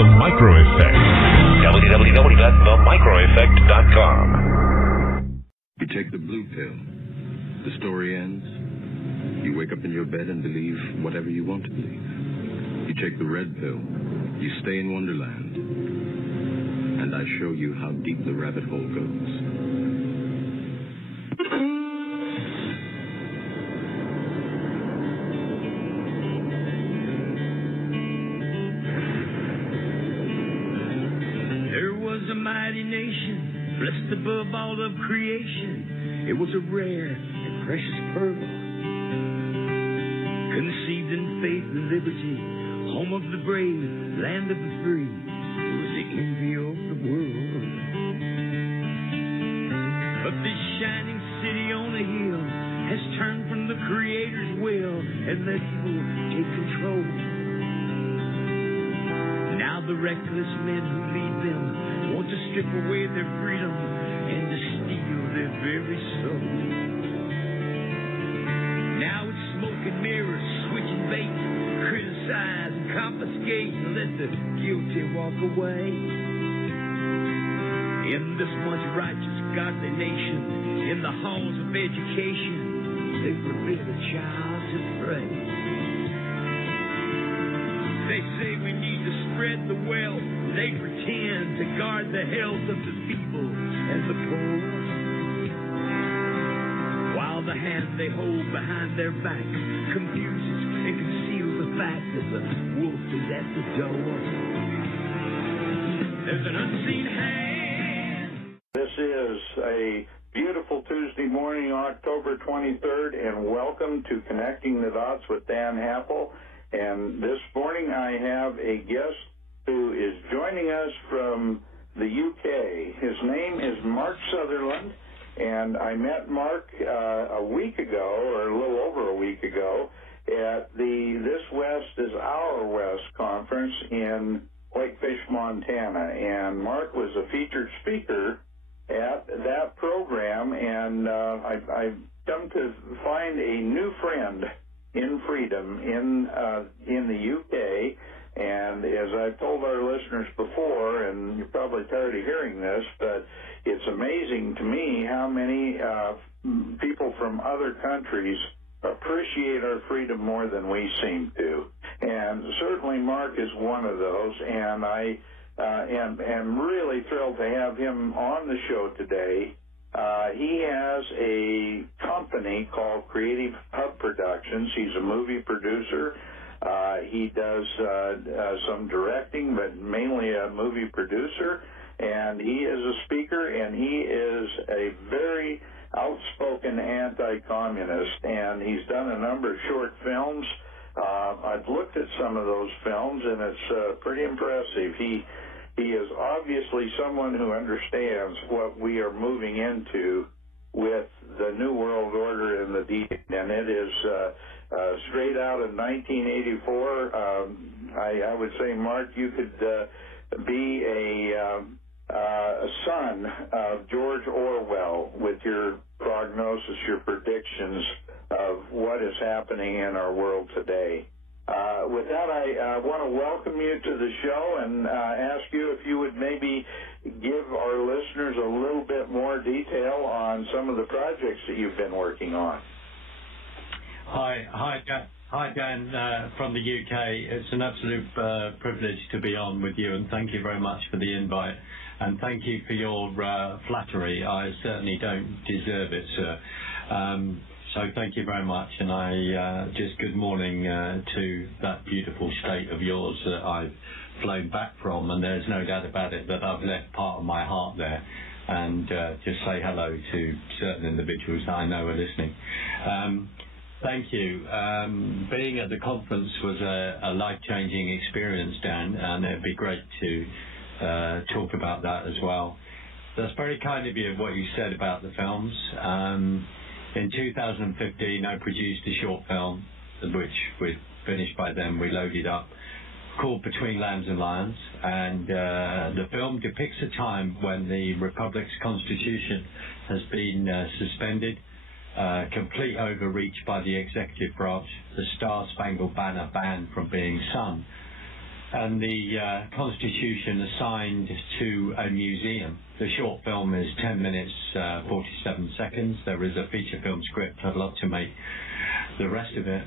The Micro Effect. www.themicroeffect.com. You take the blue pill. The story ends. You wake up in your bed and believe whatever you want to believe. You take the red pill. You stay in Wonderland. And I show you how deep the rabbit hole goes. There was a mighty nation, blessed above all of creation. It was a rare and precious pearl, conceived in faith and liberty, home of the brave, land of the free. It was the envy of the world. But this shining city on a hill has turned from the Creator's will and let evil take control. Now the reckless men who lead them want to strip away their freedom and to steal their very soul. Now it's smoke and mirrors, switching bait, criticize and confiscate and let the guilty walk away. In this once righteous, godly nation, in the halls of education, they forbid a child to pray. They say we need to spread the wealth. They pretend to guard the health of the feeble and the poor, while the hand they hold behind their back confuses and conceals the fact that the wolf is at the door. There's an unseen hand. This is a beautiful Tuesday morning, October 23rd, and welcome to Connecting the Dots with Dan Happel. And this morning I have a guest who is joining us from the UK. His name is Mark Sutherland, and I met Mark a week ago, or a little over a week ago, at the This West is Our West conference in Whitefish, Montana. And Mark was a featured speaker at that program, and I've come to find a new friend in freedom in the UK. And as I've told our listeners before, and you're probably tired of hearing this, but it's amazing to me how many people from other countries appreciate our freedom more than we seem to. And certainly Mark is one of those, and I am really thrilled to have him on the show today. He has a company called Creative Hub Productions. He's a movie producer. He does some directing, but mainly a movie producer. And he is a speaker, and he is a very outspoken anti-communist. And he's done a number of short films. I've looked at some of those films, and it's pretty impressive. He is obviously someone who understands what we are moving into with the New World Order and the deed, and it is straight out of 1984. I would say, Mark, you could be a son of George Orwell with your prognosis, your predictions of what is happening in our world today. With that, I want to welcome you to the show and ask you if you would maybe give our listeners a little bit more detail on some of the projects that you've been working on. Hi, Dan from the UK. It's an absolute privilege to be on with you, and thank you very much for the invite. And thank you for your flattery. I certainly don't deserve it, sir. So thank you very much, and I just good morning to that beautiful state of yours that I've flown back from, and there's no doubt about it that I've left part of my heart there, and just say hello to certain individuals that I know are listening. Thank you. Being at the conference was a life-changing experience, Dan, and it'd be great to talk about that as well. That's very kind of you, what you said about the films. In 2015, I produced a short film, which we finished by then, we loaded up, called Between Lambs and Lions. And the film depicts a time when the Republic's constitution has been suspended, complete overreach by the executive branch, the Star-Spangled Banner banned from being sung. and the Constitution assigned to a museum. The short film is 10 minutes, 47 seconds. There is a feature film script. I'd love to make the rest of it.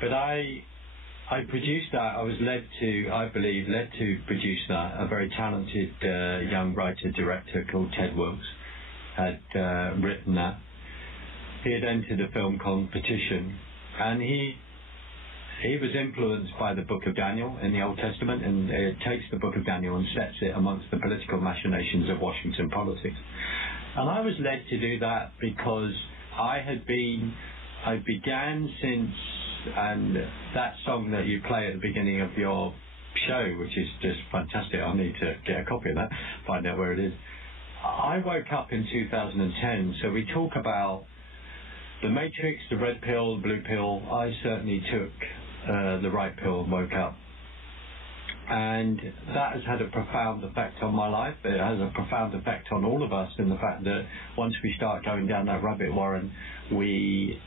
But I produced that. I was led to produce that. A very talented young writer-director called Ted Wilkes had written that. He had entered a film competition, and he was influenced by the Book of Daniel in the Old Testament, and it takes the Book of Daniel and sets it amongst the political machinations of Washington politics. And I was led to do that because I began since, and that song that you play at the beginning of your show, which is just fantastic. I need to get a copy of that, find out where it is. I woke up in 2010, so we talk about the Matrix, the red pill, the blue pill. I certainly took the right pill and woke up. And that has had a profound effect on my life. It has a profound effect on all of us in the fact that once we start going down that rabbit warren, we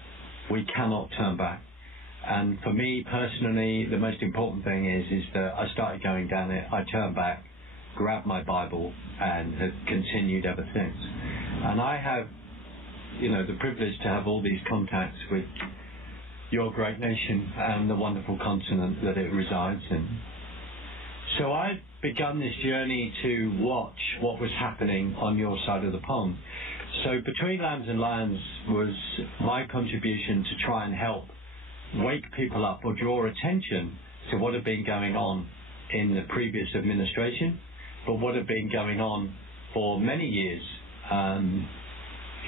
cannot turn back. And for me personally, the most important thing is that I started going down it, I turned back, grabbed my Bible, and have continued ever since. And I have, the privilege to have all these contacts with your great nation and the wonderful continent that it resides in. So I've begun this journey to watch what was happening on your side of the pond. So Between Lambs and Lions was my contribution to try and help wake people up or draw attention to what had been going on in the previous administration, but what had been going on for many years,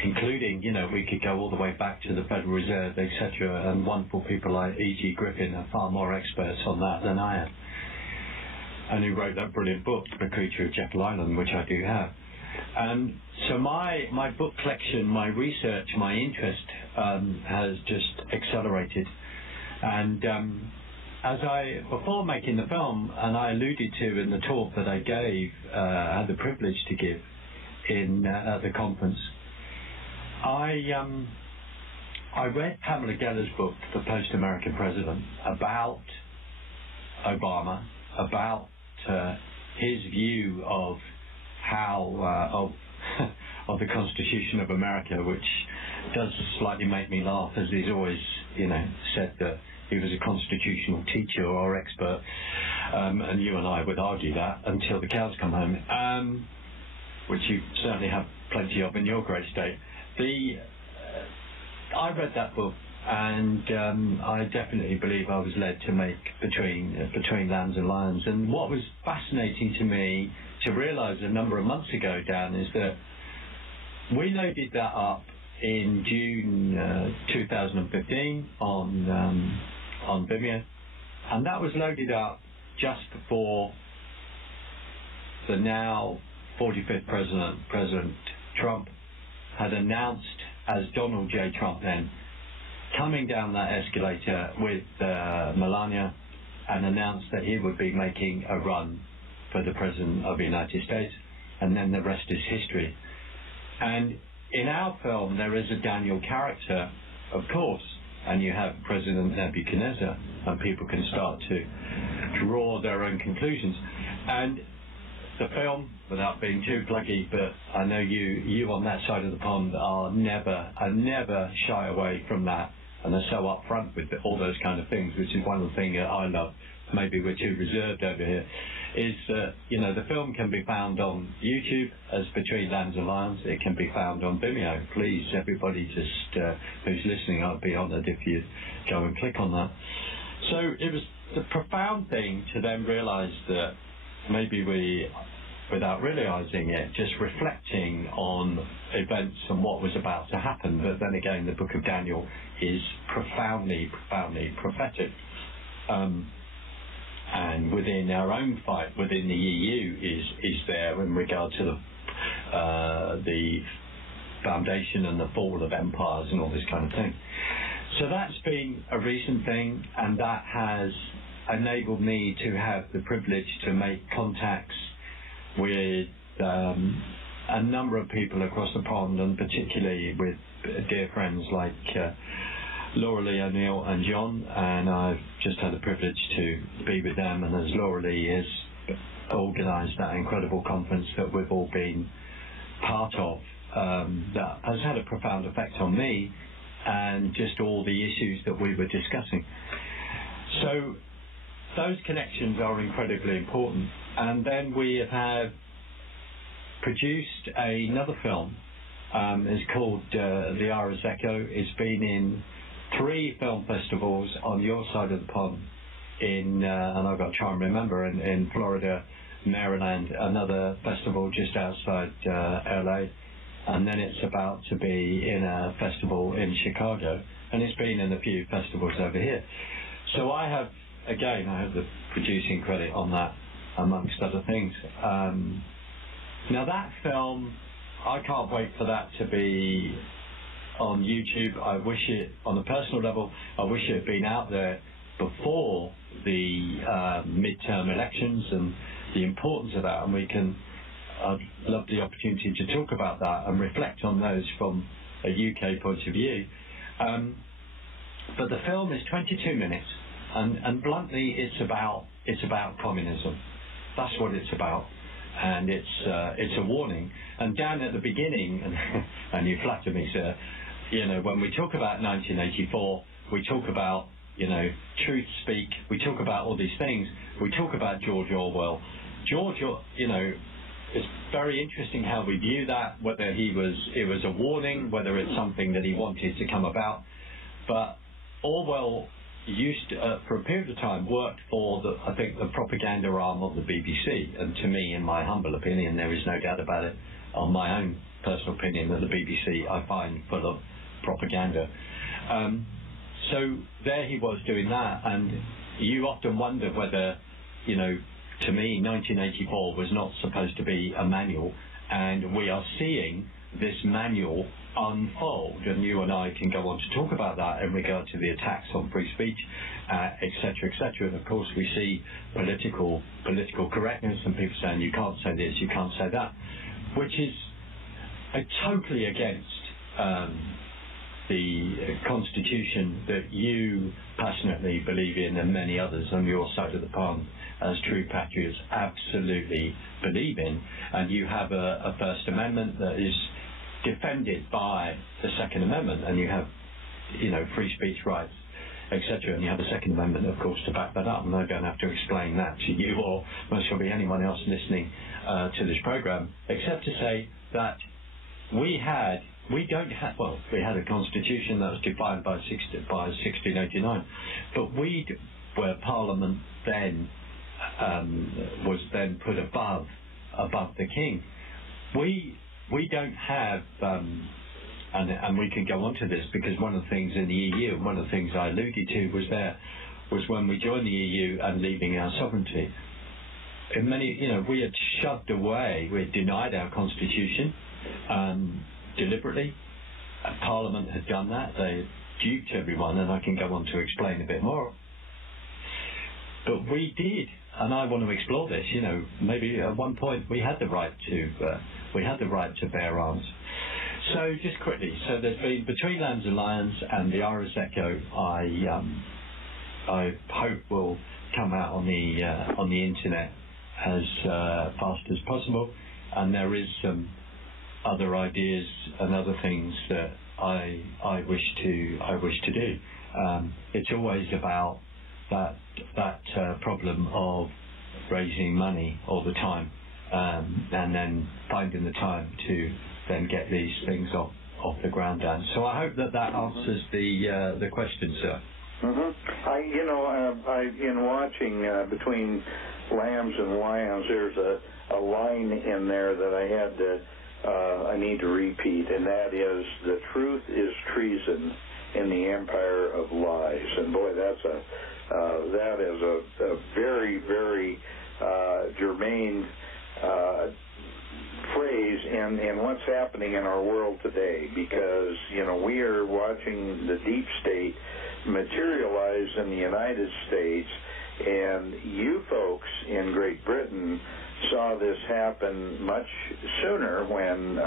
including, we could go all the way back to the Federal Reserve, etc., and wonderful people like E.G. Griffin are far more experts on that than I am, and who wrote that brilliant book, The Creature of Jekyll Island, which I do have. So my book collection, my research, my interest has just accelerated. And before making the film, and I alluded to in the talk that I gave, I had the privilege to give at the conference, I read Pamela Geller's book, The Post-American President, about Obama, about his view of how of the Constitution of America, which does slightly make me laugh, as he's always said that he was a constitutional teacher or expert, and you and I would argue that until the cows come home, which you certainly have plenty of in your great state. I read that book, and I definitely believe I was led to make Between Lambs and Lions. And what was fascinating to me to realise a number of months ago, Dan, is that we loaded that up in June 2015 on Vimeo, and that was loaded up just before the now 45th President Trump had announced, as Donald J. Trump then, coming down that escalator with Melania, and announced that he would be making a run for the President of the United States, and then the rest is history. And in our film, there is a Daniel character, of course, and you have President Nebuchadnezzar, and people can start to draw their own conclusions. And the film, without being too pluggy, but I know you on that side of the pond are never shy away from that, and are so upfront with all those kind of things, which is one of the things that I love. Maybe we're too reserved over here. Is the film can be found on YouTube as Between Lambs and Lions. It can be found on Vimeo. Please, everybody, just who's listening, I'd be honoured if you go and click on that. So it was the profound thing to then realise that maybe we, without realising it, just reflecting on events and what was about to happen. But then again, the Book of Daniel is profoundly prophetic. And within our own fight, within the EU, is there in regard to the foundation and the fall of empires and all this kind of thing. So that's been a recent thing, and that has enabled me to have the privilege to make contacts with a number of people across the pond, and particularly with dear friends like Laura Lee O'Neill and John, and I've just had the privilege to be with them, and as Laura Lee has organised that incredible conference that we've all been part of, that has had a profound effect on me and just all the issues that we were discussing. So those connections are incredibly important. And then we have produced another film. It's called The Iris Echo. It's been in 3 film festivals on your side of the pond and I've got to try and remember, in Florida, Maryland, another festival just outside LA, and then it's about to be in a festival in Chicago, and it's been in a few festivals over here. So I have the producing credit on that, amongst other things. Now that film, I can't wait for that to be on YouTube. I wish it, on a personal level, I wish it had been out there before the midterm elections and the importance of that, and I'd love the opportunity to talk about that and reflect on those from a UK point of view. But the film is 22 minutes, and bluntly, it's about communism. That's what it's about, and it's a warning. And down at the beginning, and you flatter me, sir, when we talk about 1984, we talk about truth speak. We talk about all these things. We talk about George Orwell. George, it's very interesting how we view that, whether it was a warning, whether it's something that he wanted to come about. But Orwell used to, for a period of time, worked for the propaganda arm of the BBC. And to me, in my humble opinion, there is no doubt about it, on my own personal opinion, that the BBC I find full of propaganda. So there he was doing that, and you often wonder whether, to me, 1984 was not supposed to be a manual, and we are seeing this manual unfold, and you and I can go on to talk about that in regard to the attacks on free speech, etc., etc. And of course we see political correctness and people saying you can't say this, you can't say that, which is totally against the Constitution that you passionately believe in, and many others on your side of the pond as true patriots absolutely believe in. And you have a First Amendment that is defended by the Second Amendment, and you have free speech rights, etc., and you have a Second Amendment, of course, to back that up. And I don't have to explain that to you or most probably anyone else listening to this program, except to say that we had a constitution that was defined by 1689, but where Parliament then was then put above the king. We don't have, and we can go on to this, because one of the things in the EU, and one of the things I alluded to was when we joined the EU and leaving our sovereignty. In we had shoved away, we had denied our constitution deliberately. Parliament had done that. They duped everyone, and I can go on to explain a bit more. But we did, and I want to explore this. Maybe at one point we had the right to bear arms. So just quickly, there's been Between Lambs and Lions and The Iris Echo. I hope will come out on the internet as fast as possible, and there is some other ideas and other things that I wish to do. It's always about that problem of raising money all the time, and then finding the time to then get these things off the ground down. So I hope that answers the question, sir. Mm-hmm. In watching Between Lambs and Lions, there's a line in there that I need to repeat, and that is, the truth is treason in the empire of lies. And boy, that is a very, very germane phrase in what's happening in our world today, because we are watching the deep state materialize in the United States, and you folks in Great Britain saw this happen much sooner when,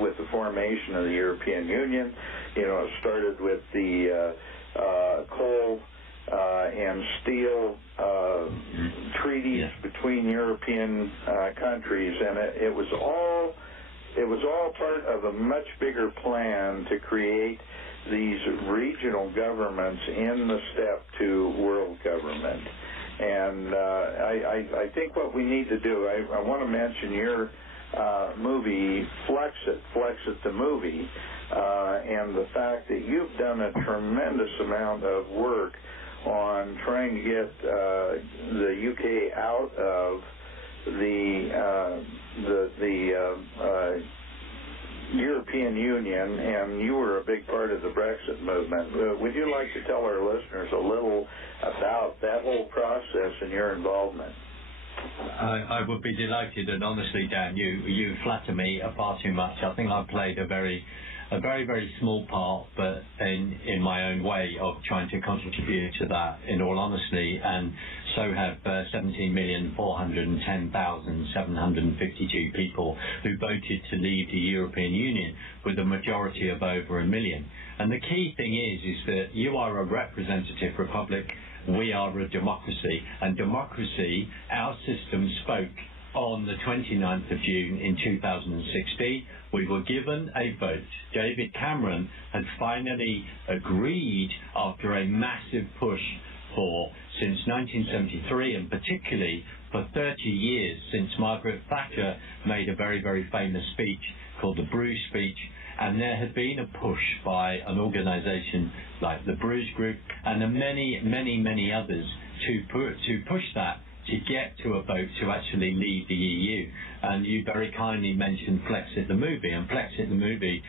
with the formation of the European Union. It started with the coal and steel treaties between European countries, and it was all part of a much bigger plan to create these regional governments in the step to world government. And I think what we need to do, I want to mention your movie, Flexcit the Movie, and the fact that you've done a tremendous amount of work on trying to get the UK out of the European Union, and you were a big part of the Brexit movement. Would you like to tell our listeners a little about that whole process and your involvement? I would be delighted, and honestly, Dan, you flatter me far too much. I think I've played a very, very small part, but in my own way, of trying to contribute to that, in all honesty, and so have 17,410,752 people who voted to leave the European Union, with a majority of over 1 million. And the key thing is that you are a representative republic, we are a democracy, and democracy, our system spoke on the 29th of June in 2016. We were given a vote. David Cameron had finally agreed, after a massive push since 1973, and particularly for 30 years, since Margaret Thatcher made a very, very famous speech called the Bruges speech, and there had been a push by an organisation like the Bruges Group and many, many, many others to push that, to get to a vote to actually leave the EU. And you very kindly mentioned Flexcit the Movie. And Flexcit the Movie,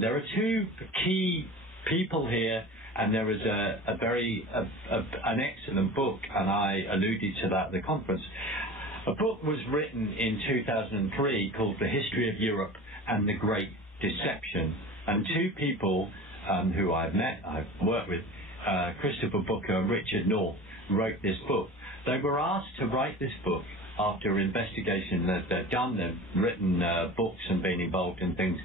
there are two key people here, and there is an excellent book, and I alluded to that at the conference. A book was written in 2003 called The History of Europe and the Great Deception. And two people who I've worked with, Christopher Booker and Richard North, wrote this book. They were asked to write this book after investigation that they've done. They've written books and been involved in things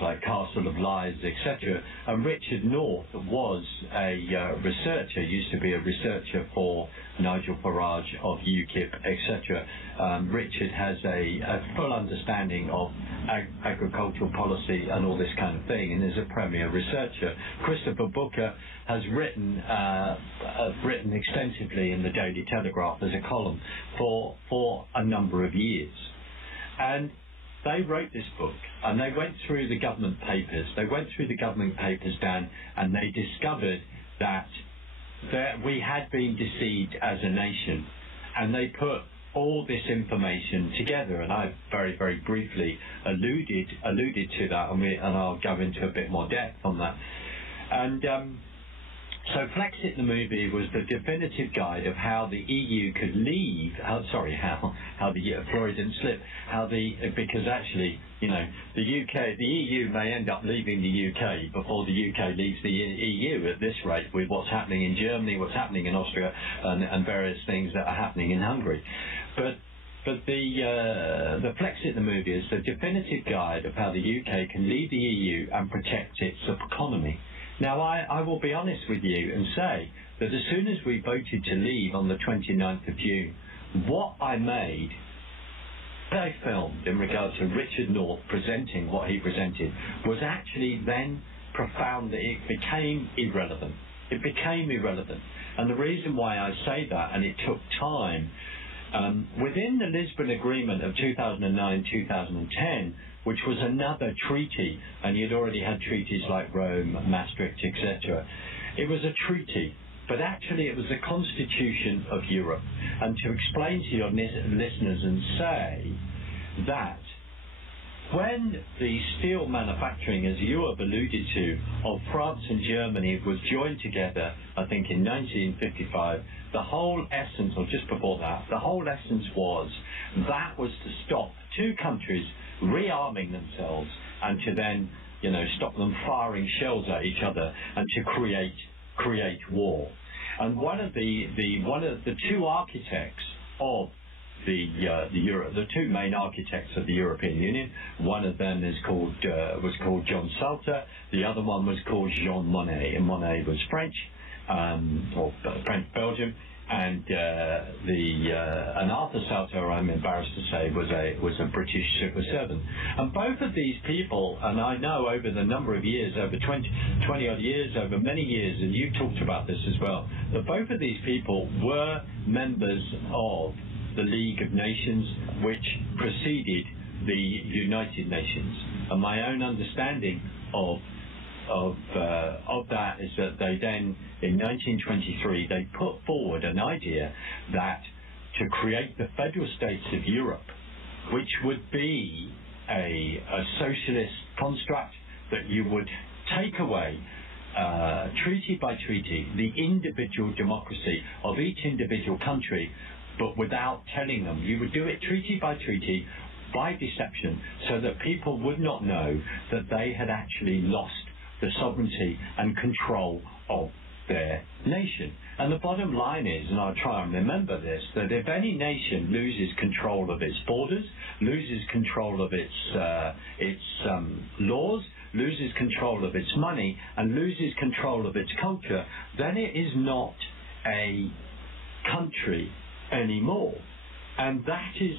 like Castle of Lies, etc. And Richard North was a researcher, used to be a researcher for Nigel Farage of UKIP, etc. Richard has a full understanding of agricultural policy and all this kind of thing, and is a premier researcher. Christopher Booker has written extensively in the Daily Telegraph as a column for a number of years. And they wrote this book, and they went through the government papers. Dan, and they discovered that we had been deceived as a nation. And they put all this information together, and I very, very briefly alluded to that, and I'll go into a bit more depth on that. And so Flexcit the Movie was the definitive guide of how the EU could leave. How the Freudian slip. Because actually, the EU may end up leaving the UK before the UK leaves the EU at this rate, with what's happening in Germany, what's happening in Austria, and various things that are happening in Hungary. But the Flexit the Movie is the definitive guide of how the UK can leave the EU and protect its economy. Now, I will be honest with you and say that as soon as we voted to leave on the 29th of June, what I filmed in regard to Richard North presenting what he presented was actually then profound. It became irrelevant. And the reason why I say that, and it took time, within the Lisbon Agreement of 2009-2010, which was another treaty, and you'd already had treaties like Rome, Maastricht, etc. It was a treaty, but actually it was the Constitution of Europe. And to explain to your listeners and say that when the steel manufacturing, as you have alluded to, of France and Germany was joined together, I think in 1955, the whole essence, or just before that, the whole essence was to stop two countries rearming themselves, and to then, stop them firing shells at each other, and to create war. And one of the two architects of the two main architects of the European Union. One of them was called John Salter. The other one was called Jean Monnet, and Monnet was French, or French Belgium. And Arthur Salter, I'm embarrassed to say, was a British civil servant. And both of these people, and I know over the number of years, over 20 odd years, over many years, and you talked about this as well, that both of these people were members of the League of Nations, which preceded the United Nations. And my own understanding of that is that they then, in 1923, they put forward an idea that to create the federal states of Europe, which would be a socialist construct, that you would take away treaty by treaty the individual democracy of each individual country, but without telling them. You would do it treaty by treaty, by deception, so that people would not know that they had actually lost the sovereignty and control of their nation. And the bottom line is, and I'll try and remember this, that if any nation loses control of its borders, loses control of its laws, loses control of its money, and loses control of its culture, then it is not a country anymore. And that is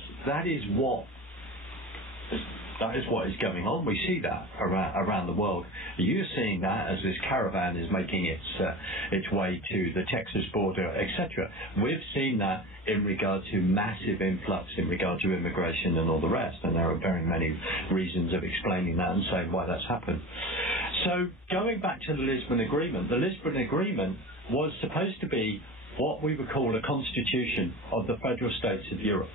what is going on. We see that around the world. You're seeing that as this caravan is making its way to the Texas border, etc. We've seen that in regard to massive influx, in regard to immigration and all the rest, and there are very many reasons of explaining that and saying why that's happened. So going back to the Lisbon Agreement was supposed to be what we would call a constitution of the federal states of Europe.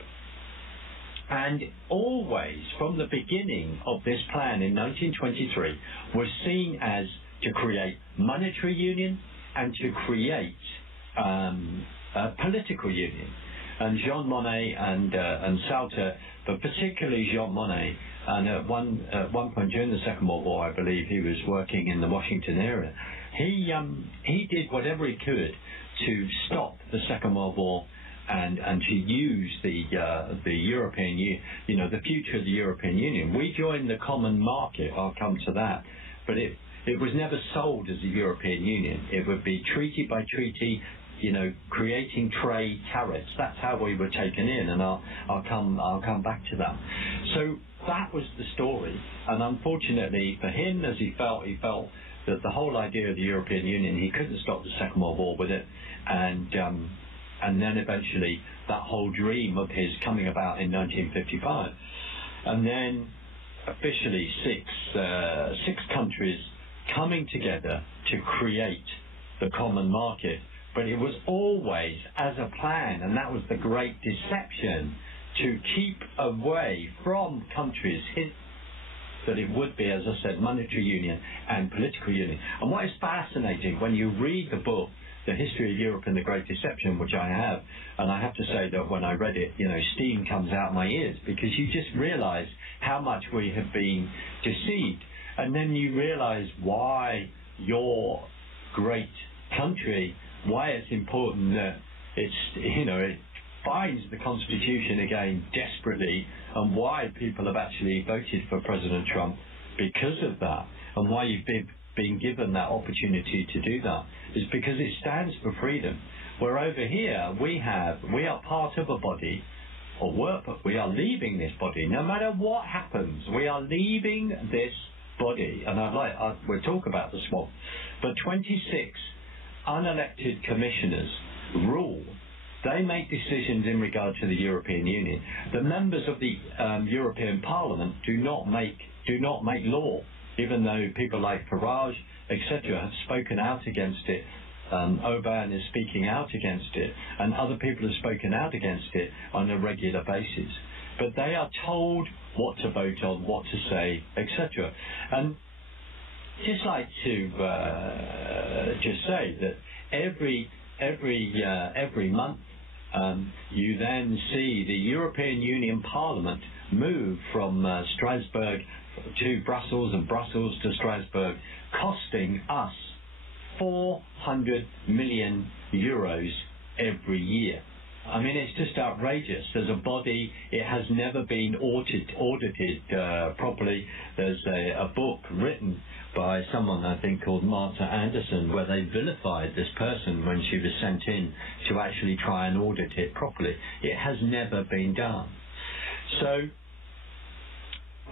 And always, from the beginning of this plan in 1923, was seen as to create monetary union and to create a political union. And Jean Monnet and Salter, but particularly Jean Monnet, and at one point during the Second World War, I believe he was working in the Washington area, he did whatever he could to stop the Second World War and to use the European, the future of the European Union. We joined the common market. I'll come to that, but it was never sold as a European Union. It would be treaty by treaty, creating trade tariffs. That's how we were taken in, and I'll come back to that. So that was the story, and unfortunately for him, as he felt that the whole idea of the European Union, he couldn't stop the Second World War with it, and then eventually that whole dream of his coming about in 1955, and then officially six countries coming together to create the common market. But it was always as a plan, and that was the great deception, to keep away from countries that it would be, as I said, monetary union and political union. And what is fascinating, when you read the book, The History of Europe and the Great Deception, which I have, and I have to say that when I read it, steam comes out my ears, because you just realize how much we have been deceived. And then you realize why your great country, why it's important that it finds the Constitution again desperately, and why people have actually voted for President Trump because of that, and why you've been given that opportunity to do that, is because it stands for freedom. Where over here we are part of a body, we are leaving this body. No matter what happens, we are leaving this body. And we'll talk about the swamp. But 26 unelected commissioners rule. They make decisions in regard to the European Union. The members of the European Parliament do not make law, even though people like Farage, etc., have spoken out against it. Oban is speaking out against it, and other people have spoken out against it on a regular basis. But they are told what to vote on, what to say, etc. And just like to just say that every month you then see the European Union Parliament move from Strasbourg to Brussels and Brussels to Strasbourg, costing us 400 million euros every year. I mean, it's just outrageous. As a body, it has never been audited properly. There's a book written by someone, I think, called Martha Anderson, where they vilified this person when she was sent in to actually try and audit it properly. It has never been done. So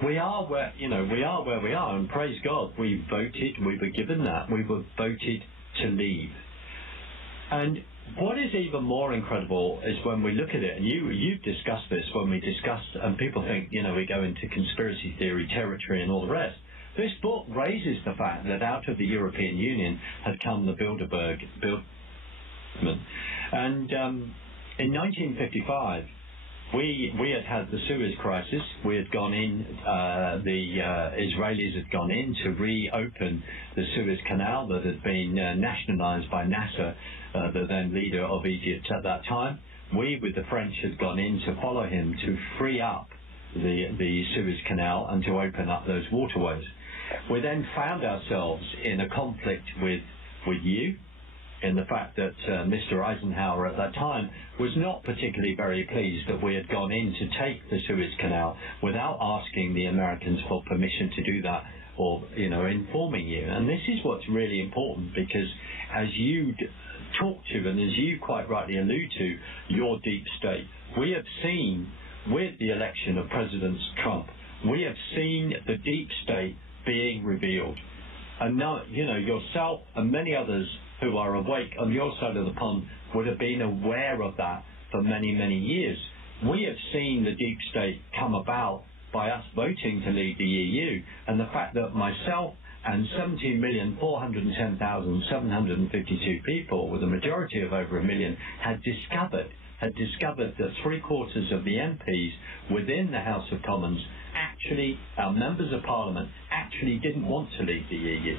we are where we are, and praise God, we voted. We were given that. We were voted to leave. And what is even more incredible is when we look at it, and you've discussed this when we discussed, and people think, we go into conspiracy theory territory and all the rest. This book raises the fact that out of the European Union had come the Bilderberg movement. And in 1955, we had the Suez crisis. We had gone in, the Israelis had gone in to reopen the Suez Canal that had been nationalized by Nasser, the then leader of Egypt at that time. We, with the French, had gone in to follow him to free up the Suez Canal and to open up those waterways. We then found ourselves in a conflict with you, in the fact that Mr. Eisenhower at that time was not particularly very pleased that we had gone in to take the Suez Canal without asking the Americans for permission to do that, or informing you. And this is what's really important, because as you talk to, and as you quite rightly allude to, your deep state, we have seen with the election of President Trump, we have seen the deep state being revealed. And now, yourself and many others who are awake on your side of the pond would have been aware of that for many, many years. We have seen the deep state come about by us voting to leave the EU, and the fact that myself and 17,410,752 people, with a majority of over 1 million, had discovered that 3/4 of the MPs within the House of Commons, actually, our members of Parliament, actually didn't want to leave the EU.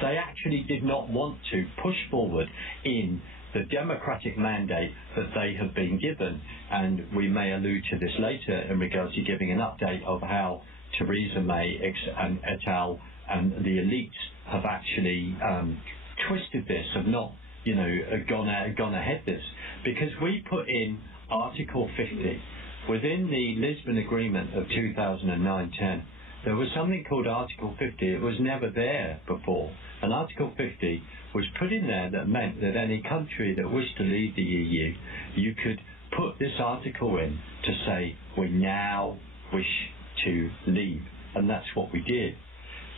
They actually did not want to push forward in the democratic mandate that they have been given. And we may allude to this later in regards to giving an update of how Theresa May and et al. And the elites have actually twisted this, have not, gone ahead this. Because we put in Article 50 within the Lisbon Agreement of 2009-10. There was something called Article 50. It was never there before. And Article 50 was put in there that meant that any country that wished to leave the EU, you could put this article in to say, we now wish to leave. And that's what we did.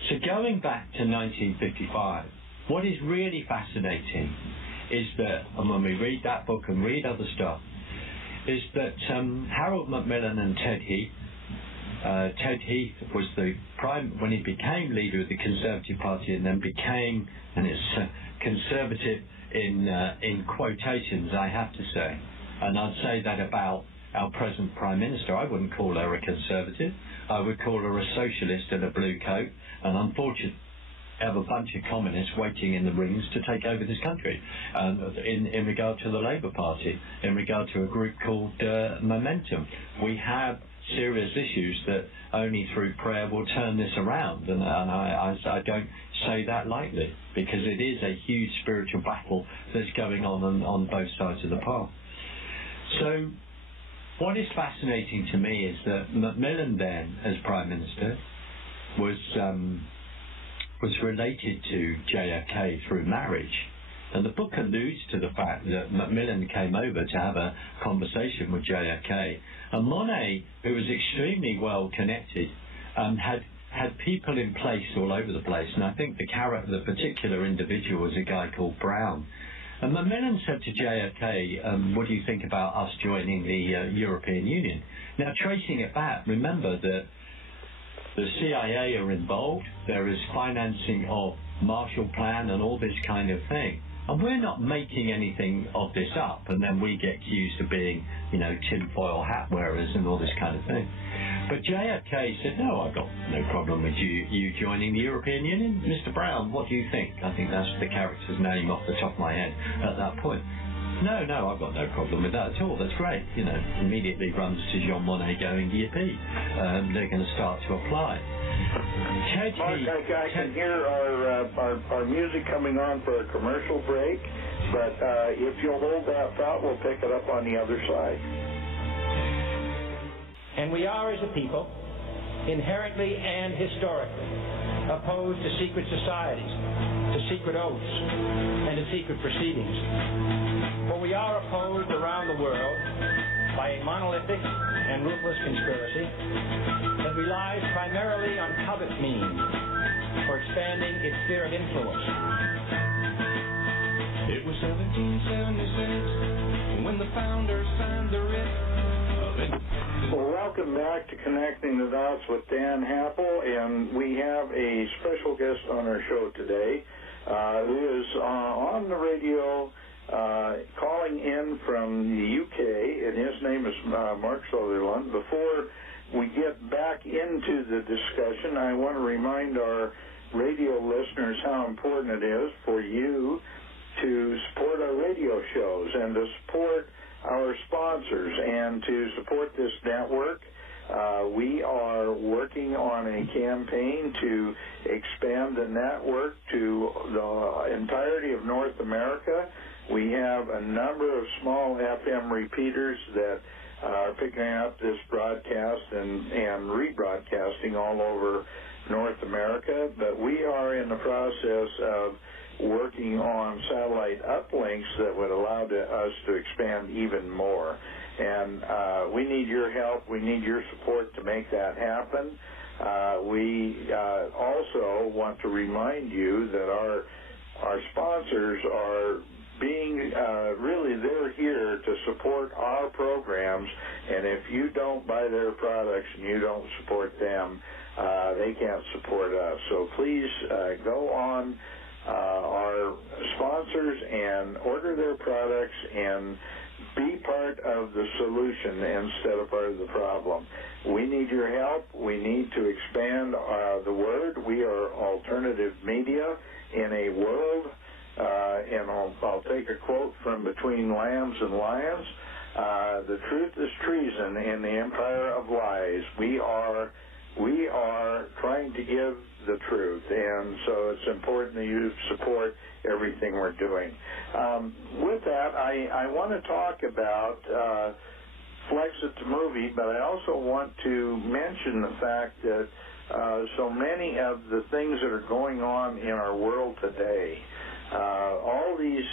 So going back to 1955, what is really fascinating is that, and when we read that book and read other stuff, is that Harold Macmillan and Ted Heath was the when he became leader of the Conservative Party, and then became, and it's conservative in quotations, I have to say, and I'd say that about our present Prime Minister. I wouldn't call her a conservative. I would call her a socialist in a blue coat, and unfortunately have a bunch of communists waiting in the rings to take over this country. In regard to the Labour Party, in regard to a group called Momentum, we have serious issues that only through prayer will turn this around, and I don't say that lightly, because it is a huge spiritual battle that's going on both sides of the path. So what is fascinating to me is that Macmillan then, as Prime Minister, was related to JFK through marriage. And the book alludes to the fact that Macmillan came over to have a conversation with JFK. And Monet, who was extremely well connected, had people in place all over the place. And I think the particular individual was a guy called Brown. And Macmillan said to JFK, what do you think about us joining the European Union? Now, tracing it back, remember that the CIA are involved. There is financing of Marshall Plan and all this kind of thing. And we're not making anything of this up, and then we get accused of being, tinfoil hat wearers and all this kind of thing. But JFK said, no, I've got no problem with you joining the European Union. Mr. Brown, what do you think? I think that's the character's name off the top of my head at that point. No, I've got no problem with that at all. That's great. Immediately runs to Jean Monnet going, yippee. They're going to start to apply. Mark, I can hear our music coming on for a commercial break. But if you'll hold that thought, we'll pick it up on the other side. And we are, as a people, inherently and historically opposed to secret societies, to secret oaths, and to secret proceedings. For we are opposed around the world by a monolithic and ruthless conspiracy that relies primarily on covert means for expanding its sphere of influence. It was 1776 when the founders signed the writ. Well, welcome back to Connecting the Dots with Dan Happel, and we have a special guest on our show today who is on the radio calling in from the UK, and his name is Mark Sutherland. Before we get back into the discussion, I want to remind our radio listeners how important it is for you to support our radio shows and to support our sponsors and to support this network. We are working on a campaign to expand the network to the entirety of North America. We have a number of small FM repeaters that are picking up this broadcast and rebroadcasting all over North America, but we are in the process of working on satellite uplinks that would allow us to expand even more. And we need your help. We need your support to make that happen. We also want to remind you that our sponsors are being really, they're here to support our programs, and if you don't buy their products and you don't support them, they can't support us. So please go on our sponsors and order their products and be part of the solution instead of part of the problem. We need your help. We need to expand the word. We are alternative media in a world, and I'll take a quote from Between Lambs and Lions. The truth is treason in the empire of lies. We are trying to give the truth, and so it's important that you support everything we're doing. With that, I want to talk about Flexcit the Movie, but I also want to mention the fact that so many of the things that are going on in our world today, all these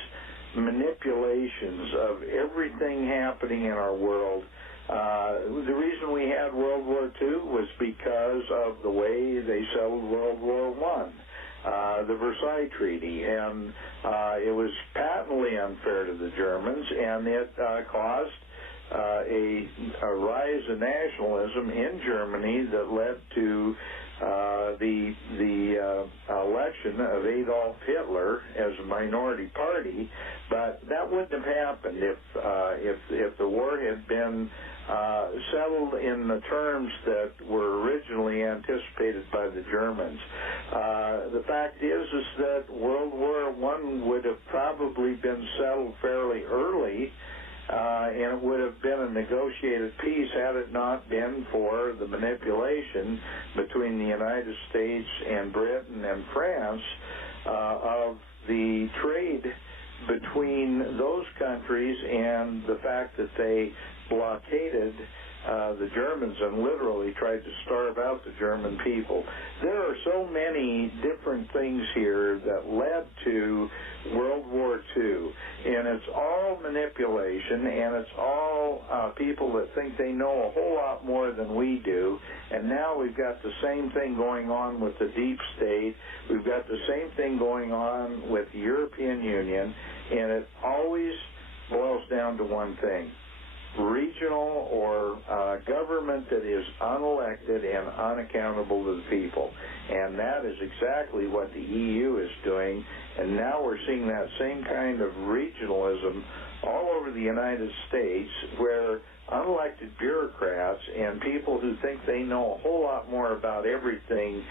manipulations of everything happening in our world. The reason we had World War II was because of the way they settled World War I, the Versailles Treaty, and it was patently unfair to the Germans, and it caused a rise in nationalism in Germany that led to the election of Adolf Hitler as a minority party. But that wouldn't have happened if the war had been settled in the terms that were originally anticipated by the Germans. The fact is that World War I would have probably been settled fairly early, and it would have been a negotiated peace had it not been for the manipulation between the United States and Britain and France of the trade between those countries, and the fact that they blockaded the Germans and literally tried to starve out the German people. There are so many different things here that led to World War II, and it's all manipulation, and it's all people that think they know a whole lot more than we do. And now we've got the same thing going on with the deep state. We've got the same thing going on with the European Union, and it always boils down to one thing: regional or government that is unelected and unaccountable to the people. And that is exactly what the EU is doing, and now we're seeing that same kind of regionalism all over the United States, where unelected bureaucrats and people who think they know a whole lot more about everything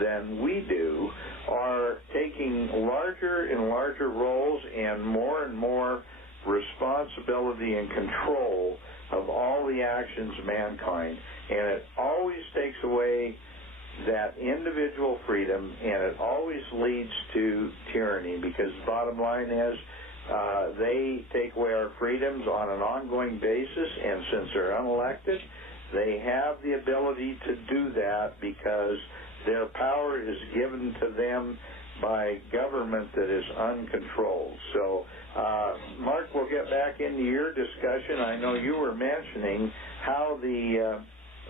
than we do are taking larger and larger roles and more responsibility and control of all the actions of mankind. And it always takes away that individual freedom, and it always leads to tyranny, because the bottom line is They take away our freedoms on an ongoing basis, and since they're unelected, they have the ability to do that because their power is given to them by government that is uncontrolled. So, Mark, we'll get back into your discussion. I know you were mentioning how the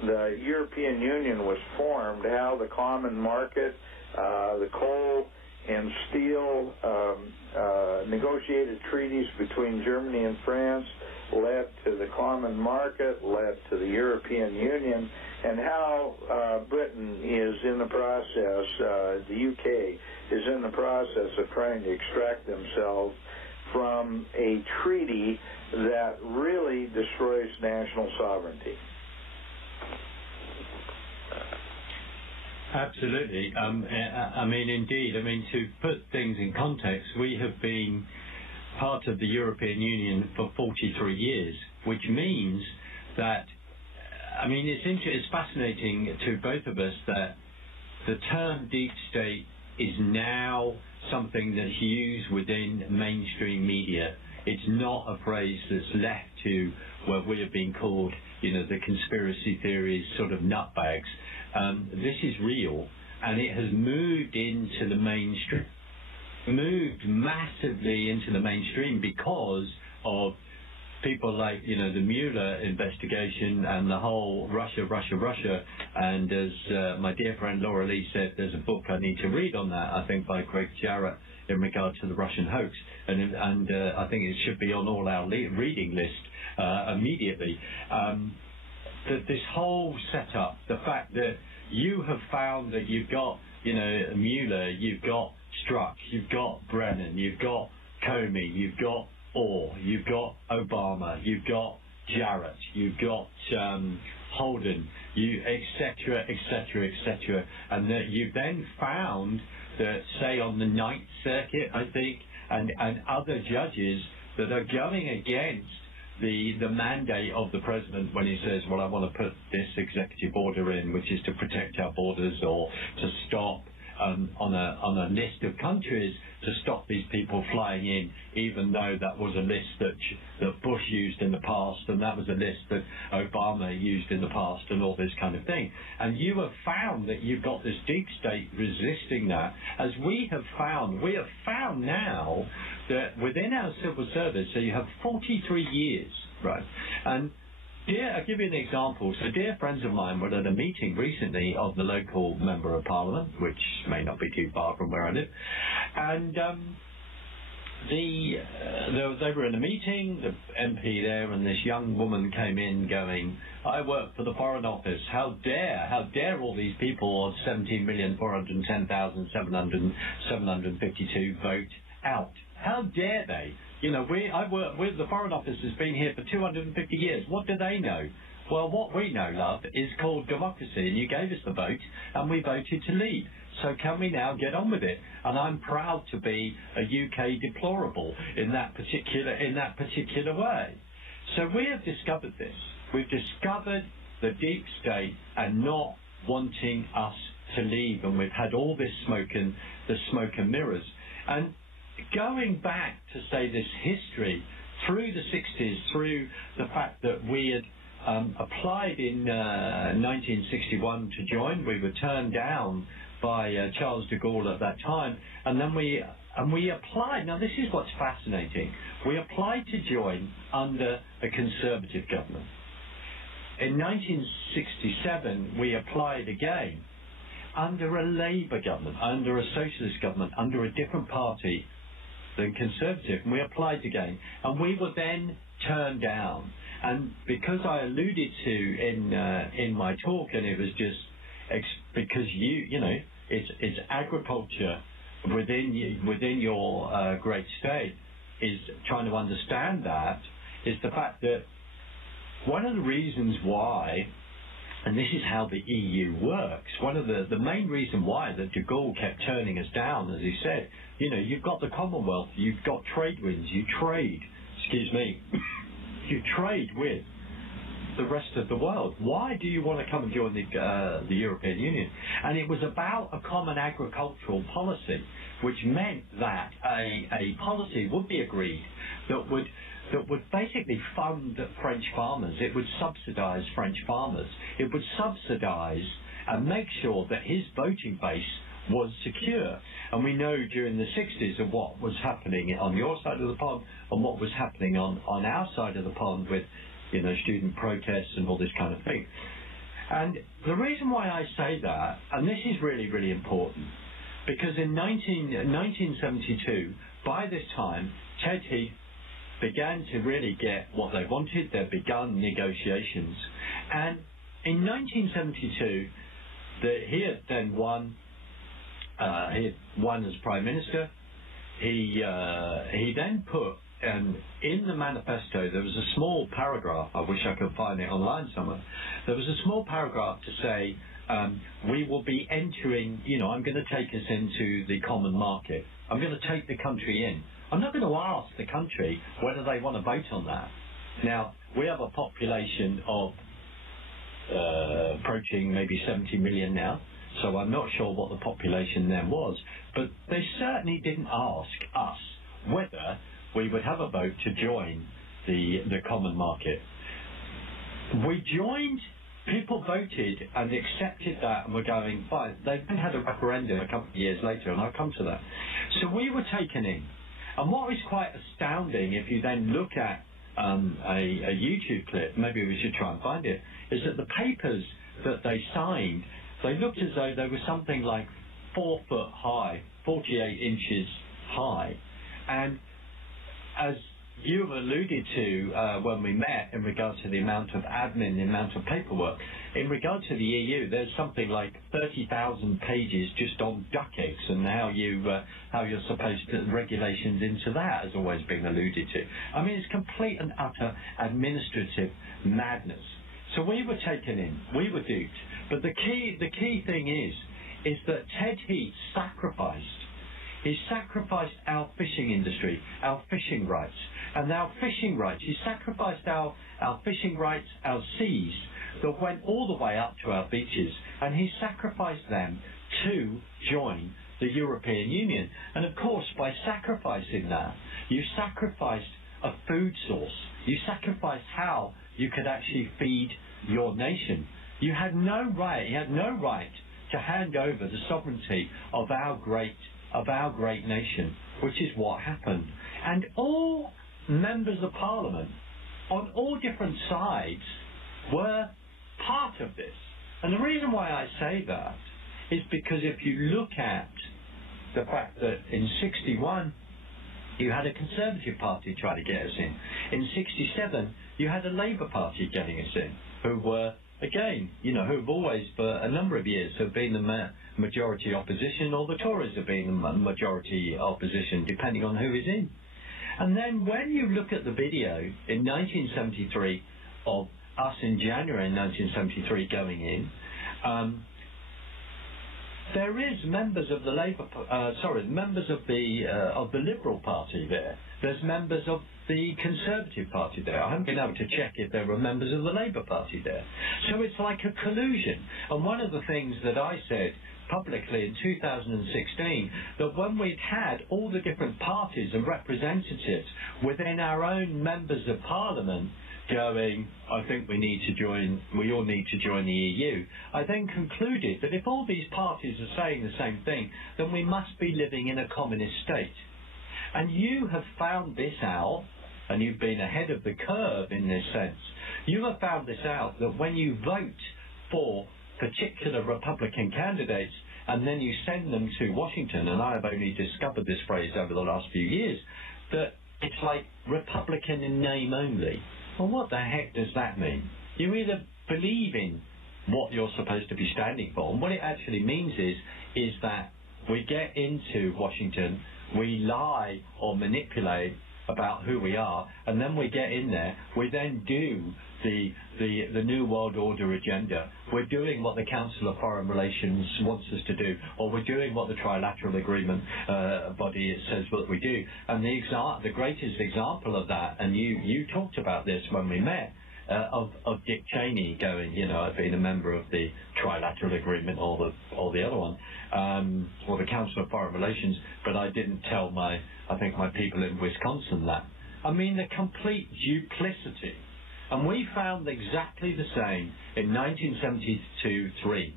European Union was formed, how the common market, the coal and steel negotiated treaties between Germany and France led to the common market, led to the European Union, and how Britain is in the process, the UK is in the process of trying to extract themselves from a treaty that really destroys national sovereignty. Absolutely. Indeed. To put things in context, we have been part of the European Union for 43 years, which means that, it's fascinating to both of us that the term deep state is now something that's used within mainstream media. It's not a phrase that's left to where we have been called, the conspiracy theories sort of nutbags. This is real, and it has moved into the mainstream, moved massively into the mainstream because of people like, the Mueller investigation and the whole Russia. And as my dear friend Laura Lee said, there's a book I need to read on that, I think, by Craig Jarrett in regard to the Russian hoax. And I think it should be on all our reading list immediately. This whole setup, the fact that you have found that you've got, Mueller, you've got Strzok, you've got Brennan, you've got Comey, you've got Orr, you've got Obama, you've got Jarrett, you've got Holden, etc., and that you then found that, say, on the Ninth Circuit, I think, and other judges that are going against the mandate of the president when he says, well, I want to put this executive order in, which is to protect our borders or to stop on a list of countries to stop these people flying in, even though that was a list that Bush used in the past, and that was a list that Obama used in the past, and all this kind of thing. And you have found that you've got this deep state resisting that, as we have found now that within our civil service, so you have 43 years, right? And I'll give you an example. So dear friends of mine were at a meeting recently of the local Member of Parliament, which may not be too far from where I live, and they were in a meeting, the MP there, and this young woman came in going, I work for the Foreign Office. How dare all these people of 17,410,752 vote out? How dare they? I work with the Foreign Office has been here for 250 years. What do they know? Well, what we know, love, is called democracy, and you gave us the vote, and we voted to leave. So can we now get on with it? And I'm proud to be a UK deplorable in that particular way. So we have discovered this. We've discovered the deep state and not wanting us to leave, and we've had all this smoke and mirrors. And going back to, say, this history through the 60s, through the fact that we had applied in 1961 to join, we were turned down by Charles de Gaulle at that time, and then we applied. Now this is what's fascinating. We applied to join under a Conservative government. In 1967, we applied again under a Labour government, under a socialist government, under a different party than Conservative, and we applied again, and we were then turned down. And because I alluded to in my talk, and it was just because it's agriculture within your great state is trying to understand that, is the fact that one of the reasons why, and this is how the EU works, one of the main reason why that de Gaulle kept turning us down, as he said, you've got the Commonwealth, you've got trade winds, you trade with the rest of the world. Why do you want to come and join the European Union? And it was about a common agricultural policy, which meant that a policy would be agreed that would basically fund French farmers. It would subsidise French farmers. It would subsidise and make sure that his voting base was secure. And we know during the 60s of what was happening on your side of the pond and what was happening on our side of the pond with, you know, student protests and all this kind of thing. And the reason why I say that, and this is really, really important, because in 1972, by this time, Ted Heath began to really get what they wanted. They'd begun negotiations. And in 1972, he had then won. He had won as Prime Minister. He then put, in the manifesto, there was a small paragraph, I wish I could find it online somewhere, there was a small paragraph to say, we will be entering, you know, I'm going to take us into the common market. I'm going to take the country in. I'm not going to ask the country whether they want to vote on that. Now, we have a population of approaching maybe 70 million now, so I'm not sure what the population then was, but they certainly didn't ask us whether we would have a vote to join the common market. We joined, people voted and accepted that and were going, fine. They then had a referendum a couple of years later, and I'll come to that. So we were taken in. And what is quite astounding, if you then look at a YouTube clip, maybe we should try and find it, is that the papers that they signed, they looked as though they were something like 4 foot high, 48 inches high. And as you have alluded to when we met in regard to the amount of admin, the amount of paperwork, in regard to the EU, there's something like 30,000 pages just on duck eggs and how you're supposed to, regulations into that has always been alluded to. I mean, it's complete and utter administrative madness. So we were taken in, we were duped. But the key thing is that Ted Heath sacrificed. He sacrificed our fishing industry, our fishing rights. And our fishing rights, he sacrificed our fishing rights, our seas, that went all the way up to our beaches. And he sacrificed them to join the European Union. And of course, by sacrificing that, you sacrificed a food source. You sacrificed how you could actually feed your nation. You had no right, he had no right to hand over the sovereignty of our great nation, which is what happened. And all members of Parliament on all different sides were part of this. And the reason why I say that is because if you look at the fact that in 61 you had a Conservative Party try to get us in. In 67 you had a Labour Party getting us in, who were, again, you know, who've always, for a number of years, have been the majority opposition, or the Tories have been the majority opposition, depending on who is in. And then when you look at the video in 1973 of us in January 1973 going in, there is members of the members of the Liberal Party there. There's members of the Conservative Party there. I haven't been able to check if there were members of the Labour Party there. So it's like a collusion. And one of the things that I said publicly in 2016, that when we'd had all the different parties and representatives within our own members of Parliament going, I think we all need to join the EU, I then concluded that if all these parties are saying the same thing, then we must be living in a communist state. And you have found this out, and you've been ahead of the curve in this sense. You have found this out, that when you vote for particular Republican candidates and then you send them to Washington, and I have only discovered this phrase over the last few years, that it's like Republican in name only. Well, what the heck does that mean? You either believe in what you're supposed to be standing for, and what it actually means is that we get into Washington, we lie or manipulate about who we are, and then we get in there, we then do the New World Order agenda. We're doing what the Council of Foreign Relations wants us to do, or we're doing what the Trilateral Agreement body says what we do. And the greatest example of that, and you talked about this when we met, of Dick Cheney going, I've been a member of the Trilateral Agreement or the other one, or the Council of Foreign Relations, but I didn't tell my people in Wisconsin that. I mean, the complete duplicity. And we found exactly the same in 1972-3.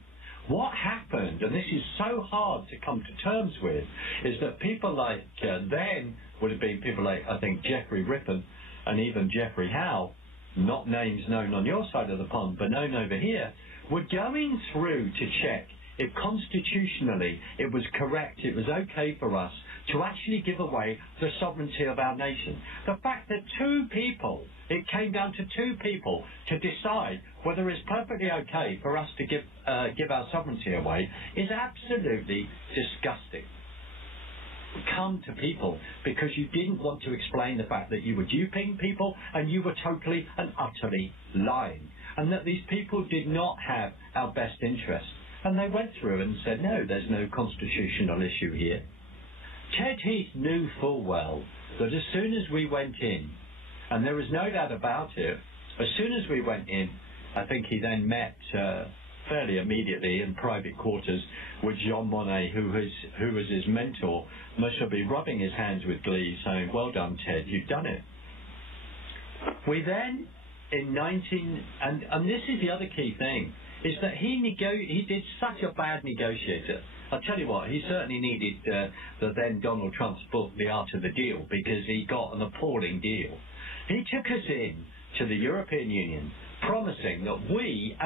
What happened, and this is so hard to come to terms with, is that people like, then would have been people like, I think, Jeffrey Rippon and even Jeffrey Howe, not names known on your side of the pond, but known over here, were going through to check if constitutionally it was correct, it was okay for us to actually give away the sovereignty of our nation. The fact that it came down to two people to decide whether it's perfectly okay for us to give our sovereignty away is absolutely disgusting. Come to people because you didn't want to explain the fact that you were duping people and you were totally and utterly lying, and that these people did not have our best interest. And they went through and said, no, there's no constitutional issue here. Ted Heath knew full well that as soon as we went in, and there was no doubt about it, as soon as we went in, I think he then met fairly immediately in private quarters with Jean Monnet, who was his mentor, must be rubbing his hands with glee, saying, well done, Ted, you've done it. We then, and this is the other key thing, is that he did such a bad negotiator. I'll tell you what, he certainly needed the then Donald Trump's book, The Art of the Deal, because he got an appalling deal. He took us in to the European Union, promising that we,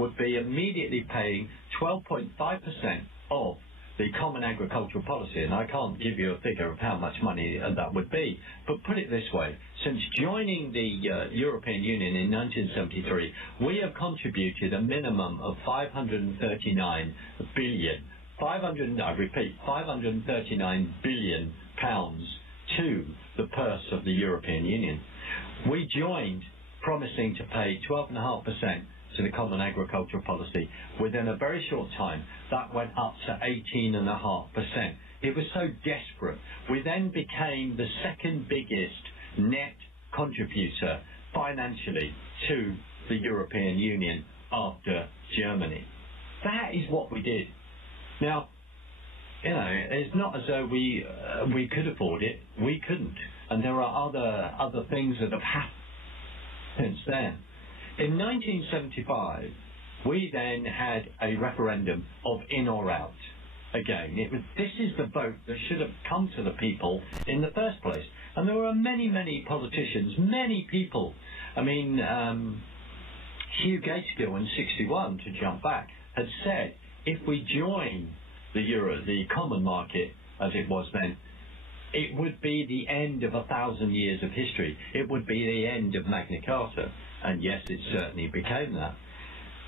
would be immediately paying 12.5% of the Common Agricultural Policy, and I can't give you a figure of how much money that would be, but put it this way, since joining the European Union in 1973, we have contributed a minimum of 539 billion, 539 billion pounds to the purse of the European Union. We joined promising to pay 12.5% to the Common Agricultural Policy. Within a very short time, that went up to 18.5%. It was so desperate. We then became the second biggest net contributor financially to the European Union after Germany. That is what we did. Now, it's not as though we could afford it. We couldn't. And there are other things that have happened since then. In 1975, we then had a referendum of in or out. Again, this is the vote that should have come to the people in the first place. And there were many, many politicians, many people. I mean, Hugh Gaitskell in 61, to jump back, had said, if we join the common market, as it was then, it would be the end of 1,000 years of history. It would be the end of Magna Carta. And yes, it certainly became that.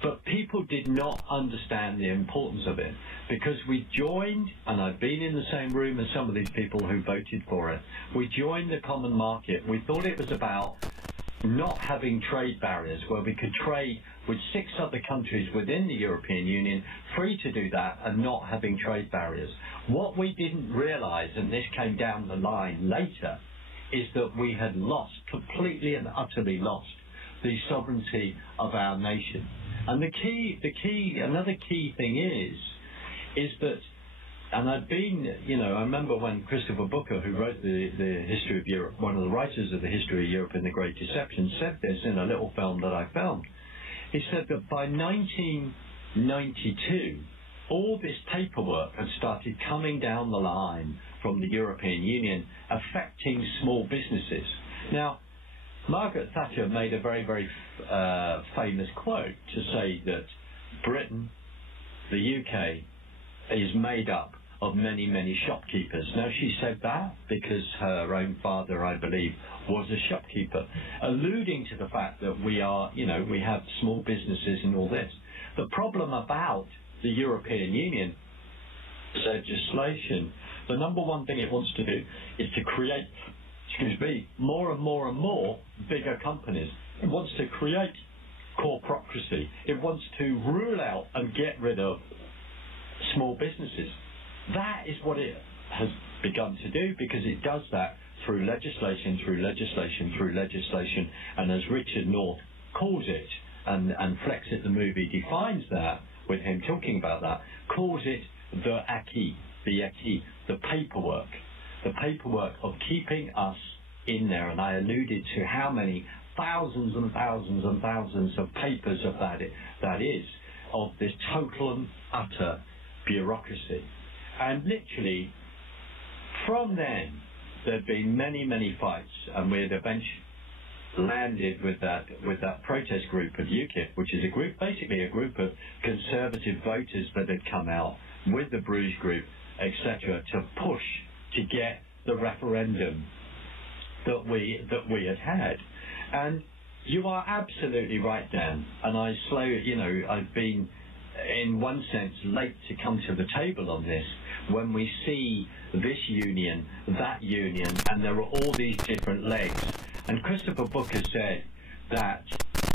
But people did not understand the importance of it, because we joined, and I've been in the same room as some of these people who voted for it, we joined the common market. We thought it was about not having trade barriers, where we could trade with 6 other countries within the European Union, free to do that and not having trade barriers. What we didn't realise, and this came down the line later, is that we had lost, completely and utterly lost, the sovereignty of our nation. And another key thing is that, and I've been, I remember when Christopher Booker, who wrote the History of Europe, one of the writers of the History of Europe and the Great Deception, said this in a little film that I found. He said that by 1992, all this paperwork had started coming down the line from the European Union affecting small businesses. Now, Margaret Thatcher made a very, very famous quote to say that Britain, the UK, is made up of many, many shopkeepers. Now, she said that because her own father, I believe, was a shopkeeper, alluding to the fact that we are, we have small businesses and all this. The problem about the European Union legislation, the number one thing it wants to do is to create, more and more and more bigger companies. It wants to create corporatocracy. It wants to rule out and get rid of small businesses. That is what it has begun to do, because it does that through legislation, and as Richard North calls it, and Flexcit the Movie defines that with him talking about that, calls it the acquis, the paperwork of keeping us in there. And I alluded to how many thousands and thousands and thousands of papers of that is, of this total and utter bureaucracy. And literally, from then, there'd been many, many fights, and we'd eventually landed with that protest group of UKIP, which is basically a group of conservative voters that had come out with the Bruges group, etc., to push to get the referendum that we had. And you are absolutely right, Dan. And I've been, in one sense, late to come to the table on this. When we see this union, that union, and there are all these different legs. And Christopher Booker said that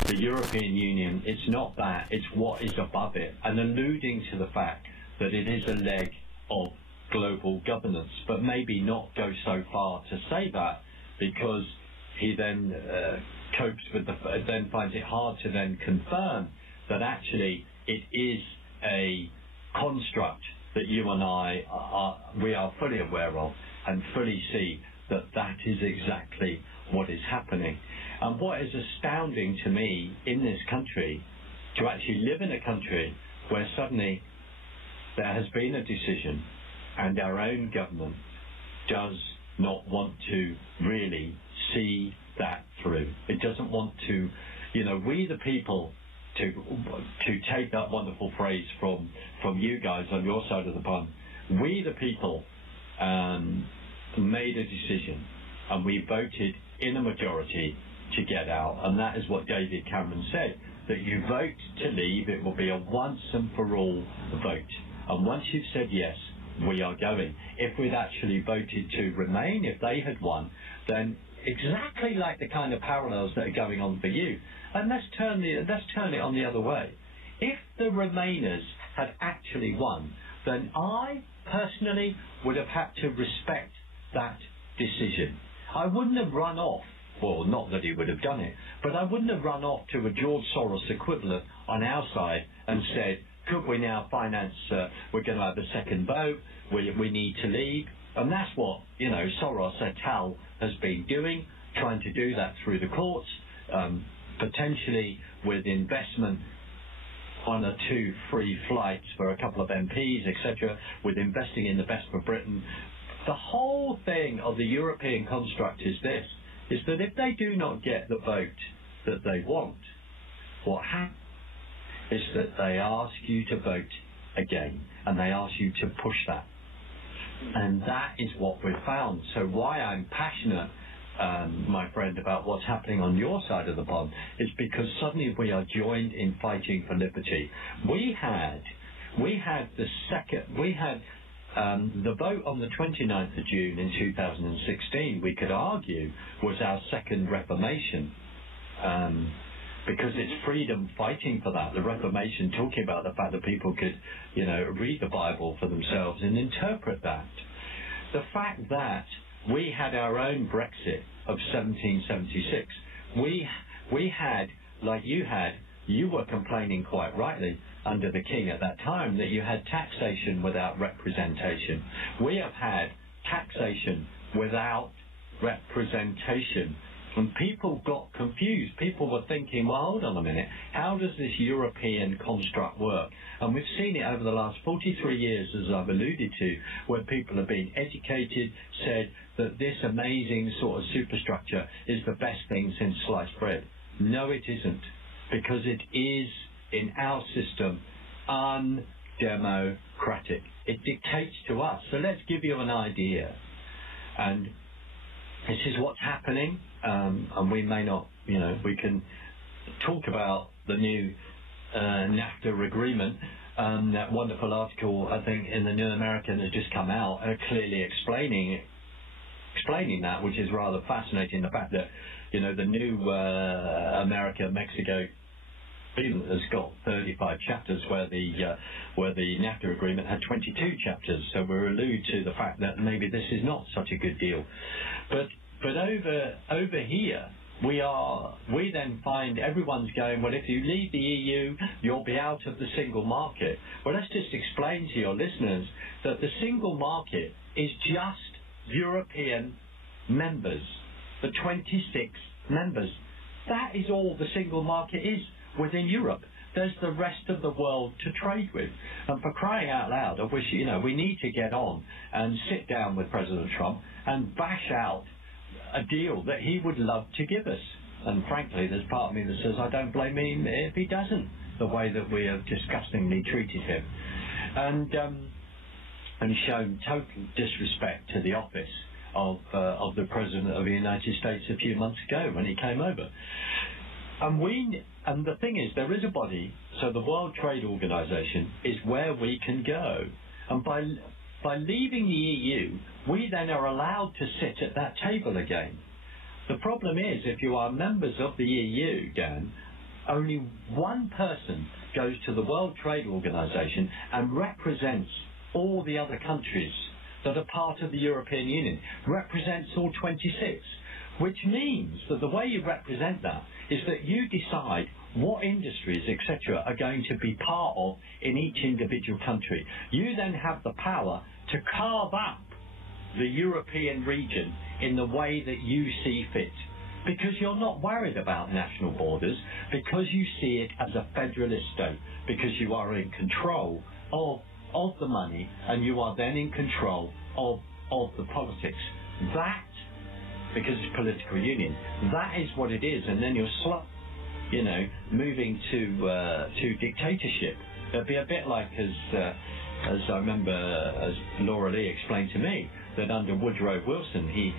the European Union, it's not that, it's what is above it, and alluding to the fact that it is a leg of global governance, but maybe not go so far to say that, because he then then finds it hard to then confirm that actually it is a construct that you and I are fully aware of and fully see that is exactly what is happening. And what is astounding to me in this country, to actually live in a country where suddenly there has been a decision and our own government does not want to really see that through. It doesn't want to, we the people, to take that wonderful phrase from you guys on your side of the pond, we the people made a decision and we voted in a majority to get out, and that is what David Cameron said, that you vote to leave, it will be a once and for all vote, and once you've said yes, we are going. If we'd actually voted to remain, if they had won, then exactly like the kind of parallels that are going on for you. And let's turn it on the other way. If the Remainers had actually won, then I personally would have had to respect that decision. I wouldn't have run off, well, not that he would have done it, but I wouldn't have run off to a George Soros equivalent on our side and said, could we now finance, we're going to have a second vote, we need to leave. And that's what, Soros et al. Has been doing, trying to do that through the courts, potentially with investment, 1 or 2 free flights for a couple of MPs, etc., with investing in the best for Britain. The whole thing of the European construct is this, is that if they do not get the vote that they want, what happens is that they ask you to vote again, and they ask you to push that. And that is what we've found. So why I'm passionate, my friend, about what's happening on your side of the pond is because suddenly we are joined in fighting for liberty. We had the vote on the 29th of June in 2016, we could argue, was our second Reformation. Because it's freedom fighting for that, the Reformation talking about the fact that people could, read the Bible for themselves and interpret that. The fact that we had our own Brexit of 1776, we had, like you were complaining quite rightly under the King at that time, that you had taxation without representation. We have had taxation without representation. And people got confused. People were thinking, well, hold on a minute, how does this European construct work? And we've seen it over the last 43 years, as I've alluded to, where people have been educated, said that this amazing sort of superstructure is the best thing since sliced bread. No, it isn't, because it is, in our system, undemocratic. It dictates to us. So let's give you an idea. And this is what's happening, and we may not, we can talk about the new NAFTA agreement. That wonderful article, I think, in the New American has just come out, clearly explaining that, which is rather fascinating. The fact that, the new America-Mexico agreement has got 35 chapters, where the NAFTA agreement had 22 chapters. So we allude to the fact that maybe this is not such a good deal. But over here, we then find everyone's going, well, if you leave the EU, you'll be out of the single market. Well, let's just explain to your listeners that the single market is just European members, the 26 members. That is all the single market is within Europe. There's the rest of the world to trade with. And for crying out loud, I wish, we need to get on and sit down with President Trump and bash out a deal that he would love to give us. And frankly, there's part of me that says I don't blame him if he doesn't, the way that we have disgustingly treated him. And shown total disrespect to the office of the President of the United States a few months ago when he came over. And the thing is, there is a body, so the World Trade Organization is where we can go. And by leaving the EU, we then are allowed to sit at that table again. The problem is, if you are members of the EU, Dan, only one person goes to the World Trade Organization and represents all the other countries that are part of the European Union, represents all 26, which means that the way you represent that is that you decide what industries, etc., are going to be part of in each individual country. You then have the power to carve up the European region in the way that you see fit, because you're not worried about national borders, because you see it as a federalist state, because you are in control of the money, and you are then in control of the politics. That, because it's political union, that is what it is. And then you're moving to dictatorship. It'd be a bit like as I remember, as Laura Lee explained to me, that under Woodrow Wilson, he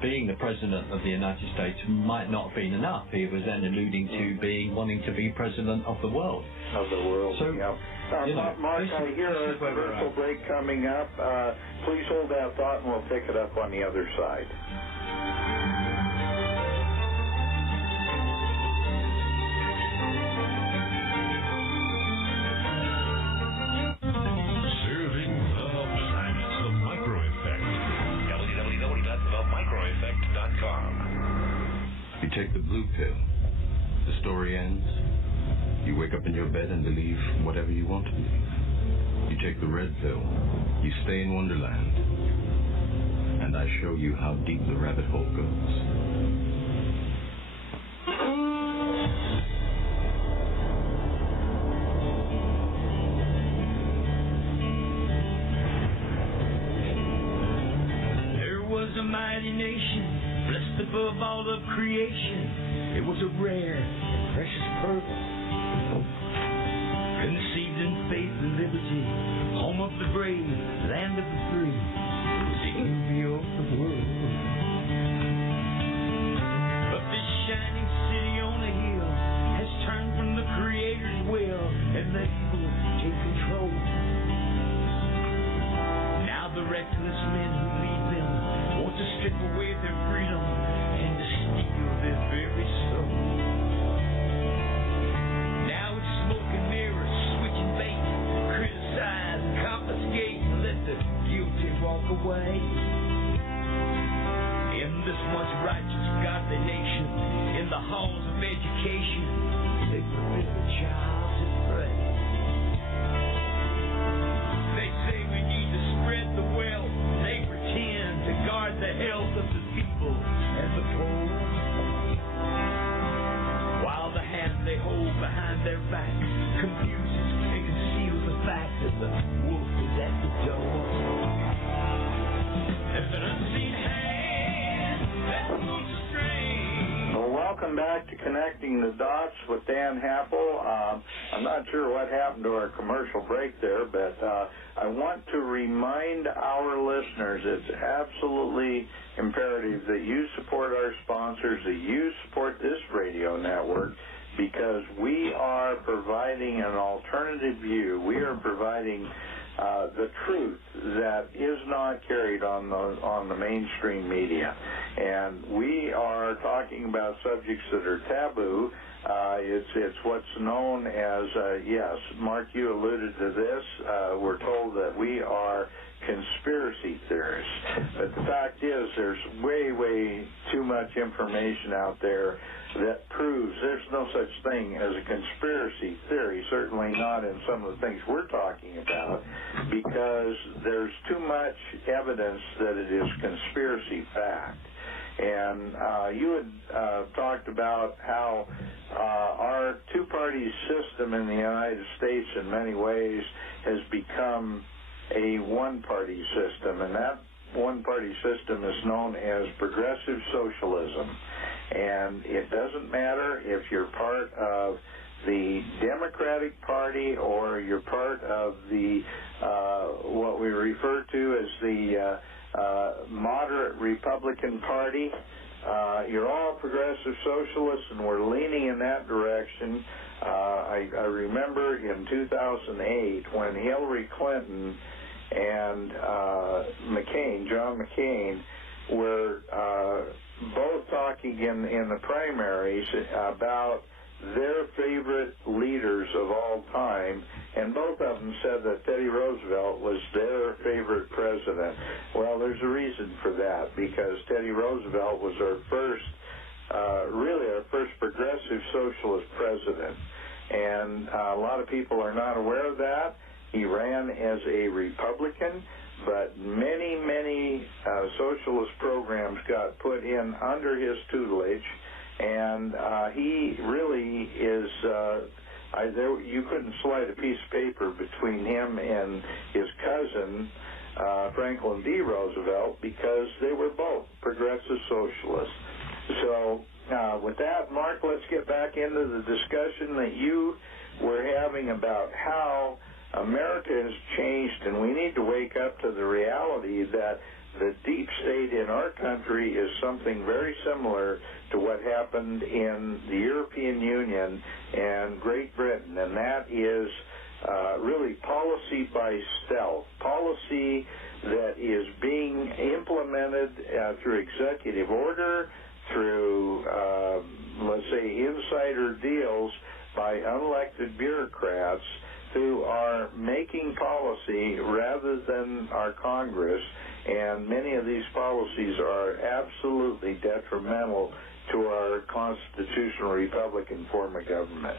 being the President of the United States might not have been enough. He was then alluding to wanting to be President of the world. Of the world, so, yeah. Mark, I hear a commercial break coming up. Please hold that thought and we'll pick it up on the other side. You take the blue pill. The story ends. You wake up in your bed and believe whatever you want to believe. You take the red pill. You stay in Wonderland. And I show you how deep the rabbit hole goes. There was a mighty nation, blessed above all of creation. It was a rare and precious pearl, conceived in faith and liberty, home of the brave, land of the free. It was the envy of the world. But this shining city on a hill has turned from the Creator's will, and the evil take control. Now the reckless men who lead them want to strip away their freedom and to steal their very soul. Now it's smoke and mirrors, switching bait, criticize, confiscate, and let the guilty walk away. In this once righteous godly nation, in the halls of education, they forbid the child to pray. They say we need to spread the wealth. They pretend to guard the health of the people and the poor, while the hand they hold behind their back confuses and conceals the fact that the wolf is at the door. There's an unseen hand that pulls the string. Well, welcome back to Connecting the Dots with Dan Happel. I'm not sure what happened to our commercial break there, but I want to remind our listeners it's absolutely imperative that you support our sponsors, that you support this radio network, because we are providing an alternative view. We are providing the truth that is not carried on the mainstream media. And we are talking about subjects that are taboo. It's what's known as, yes, Mark, you alluded to this. We're told that we are conspiracy theorists. But the fact is there's way, way too much information out there that proves there's no such thing as a conspiracy theory, certainly not in some of the things we're talking about, because there's too much evidence that it is conspiracy fact. And you had talked about how our two-party system in the United States in many ways has become a one-party system, and that one-party system is known as progressive socialism. And it doesn't matter if you're part of the Democratic Party or you're part of the what we refer to as the moderate Republican Party. You're all progressive socialists, and we're leaning in that direction. I remember in 2008 when Hillary Clinton and John McCain, were both talking in the primaries about their favorite leaders of all time, and both of them said that Teddy Roosevelt was their favorite president. Well, there's a reason for that, because Teddy Roosevelt was our first progressive socialist president. And a lot of people are not aware of that. He ran as a Republican, but many, many socialist programs got put in under his tutelage, and he really is, you couldn't slide a piece of paper between him and his cousin, Franklin D. Roosevelt, because they were both progressive socialists. So with that, Mark, let's get back into the discussion that you were having about how America has changed, and we need to wake up to the reality that the deep state in our country is something very similar to what happened in the European Union and Great Britain, and that is really policy by stealth, policy that is being implemented through executive order, through, let's say, insider deals by unelected bureaucrats who are making policy rather than our Congress, and many of these policies are absolutely detrimental to our constitutional Republican form of government.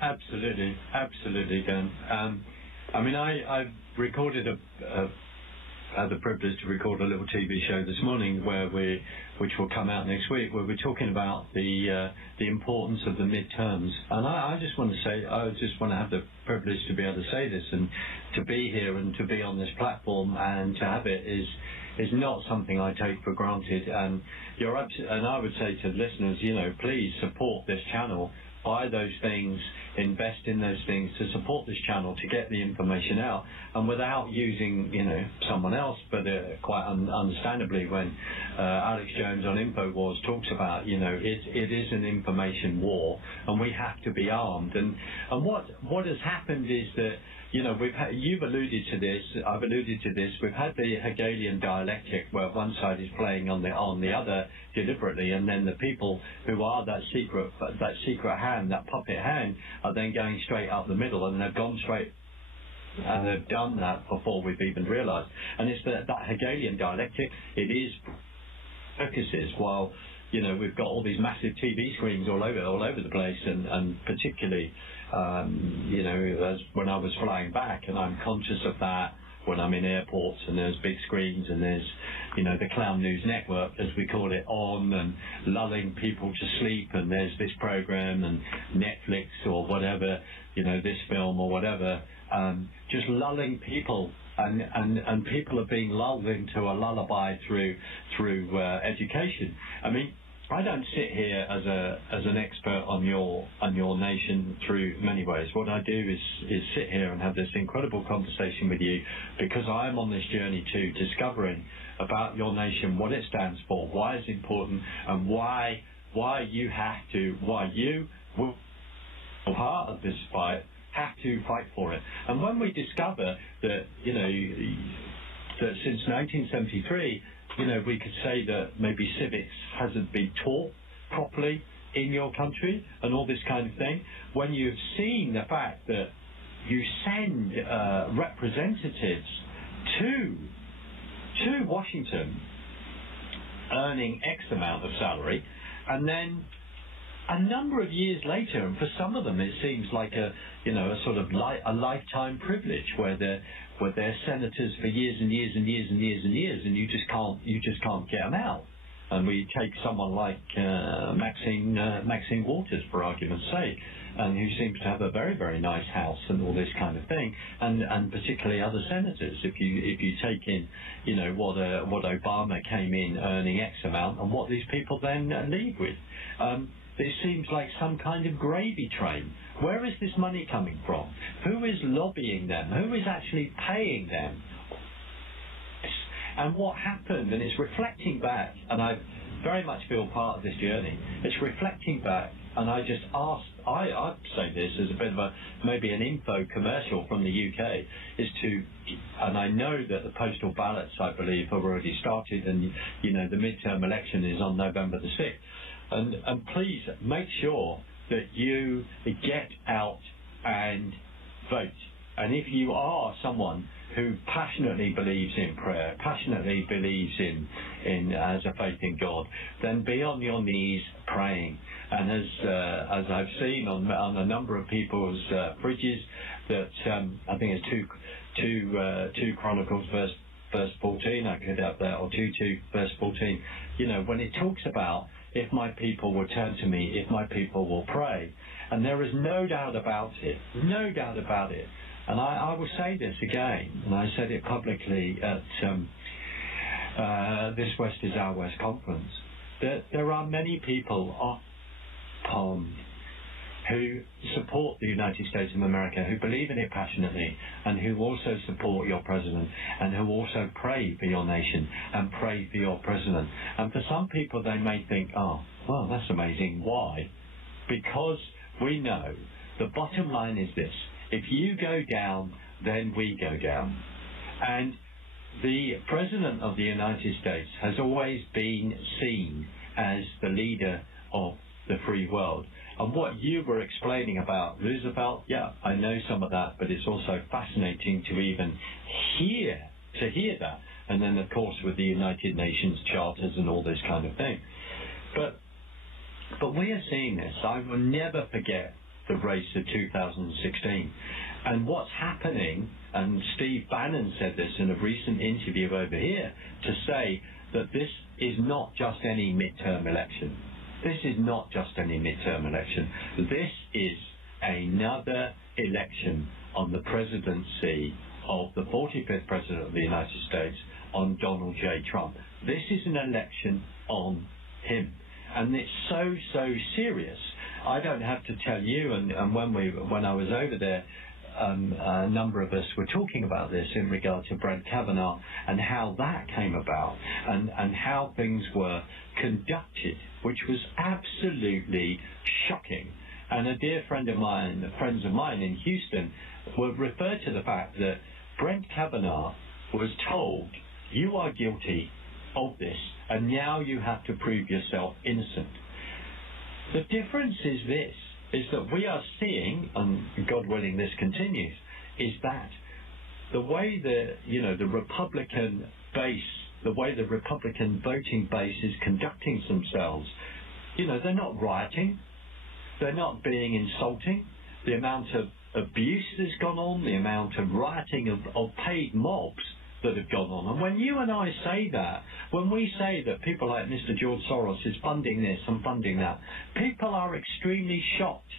Absolutely, Dan. I've recorded had the privilege to record a little TV show this morning which will come out next week, where we're talking about the importance of the midterms. And I just want to have the privilege to be able to say this, and to be here and to be on this platform and to have it is not something I take for granted. And and I would say to listeners, please support this channel. Buy those things, invest in those things to support this channel, to get the information out, and without using, someone else, but quite understandably, when Alex Jones on InfoWars talks about, it is an information war, and we have to be armed. And what has happened is that, you've alluded to this, I've alluded to this, we've had the Hegelian dialectic where one side is playing on the other deliberately, and then the people who are that secret hand, that puppet hand, are then going straight up the middle, and they've gone straight, and they've done that before we've even realized. And it's that Hegelian dialectic, it is focuses, while we've got all these massive TV screens all over the place, and particularly as when I was flying back, and I'm conscious of that when I'm in airports, and there's big screens, and there's the Clown News Network, as we call it, on, and lulling people to sleep, and there's this program, and Netflix or whatever, this film or whatever, just lulling people, and people are being lulled into a lullaby through education. I don't sit here as an expert on your nation through many ways. What I do is sit here and have this incredible conversation with you, because I am on this journey too, discovering about your nation, what it stands for, why it's important, and why you, part of this fight, have to fight for it. And when we discover that, that since 1973, we could say that maybe civics hasn't been taught properly in your country and all this kind of thing. When you've seen the fact that you send representatives to Washington earning X amount of salary, and then a number of years later, and for some of them it seems like a sort of a lifetime privilege, where they're senators for years and years and years and years and years, and you just can't get them out. And we take someone like Maxine Waters, for argument's sake, and who seems to have a very, very nice house and all this kind of thing, and particularly other senators. If you take in, what Obama came in earning X amount, and what these people then leave with, it seems like some kind of gravy train. Where is this money coming from? Who is lobbying them? Who is actually paying them? And what happened, and it's reflecting back, and I very much feel part of this journey, it's reflecting back, and I just asked, I'd say this as a bit of maybe an info commercial from the UK, and I know that the postal ballots, I believe, have already started, and the midterm election is on November the 6th. And please make sure that you get out and vote. And if you are someone who passionately believes in prayer, passionately believes in as a faith in God, then be on your knees praying. And as I've seen on a number of people's fridges, that I think it's 2 Chronicles verse 14, I could have that, or 2 verse 14. When it talks about, if my people will turn to me, if my people will pray. And there is no doubt about it, And I will say this again, and I said it publicly at this West is Our West conference, that there are many people who support the United States of America, who believe in it passionately, and who also support your president, and who also pray for your nation and pray for your president. And for some people, they may think, oh, well, that's amazing. Why? Because we know the bottom line is this: if you go down, then we go down. And the President of the United States has always been seen as the leader of the free world. And what you were explaining about Roosevelt, yeah, I know some of that, but it's also fascinating to even hear that. And then, of course, with the United Nations charters and all this kind of thing. But we are seeing this. I will never forget the race of 2016. And what's happening, and Steve Bannon said this in a recent interview over here, to say that this is not just any midterm election. This is not just any midterm election. This is another election on the presidency of the 45th President of the United States, on Donald J. Trump. This is an election on him. And it's so serious. I don't have to tell you, and when I was over there, a number of us were talking about this in regard to Brett Kavanaugh and how that came about, and how things were conducted, which was absolutely shocking. And a dear friends of mine in Houston would refer to the fact that Brett Kavanaugh was told, you are guilty of this, and now you have to prove yourself innocent. The difference is this, is that we are seeing, and God willing this continues, is that the way the Republican base, the way the Republican voting base is conducting themselves, they're not rioting, they're not being insulting. The amount of abuse that's gone on, the amount of rioting of paid mobs that have gone on. And when you and I say that, when we say that people like Mr. George Soros is funding this and funding that, people are extremely shocked.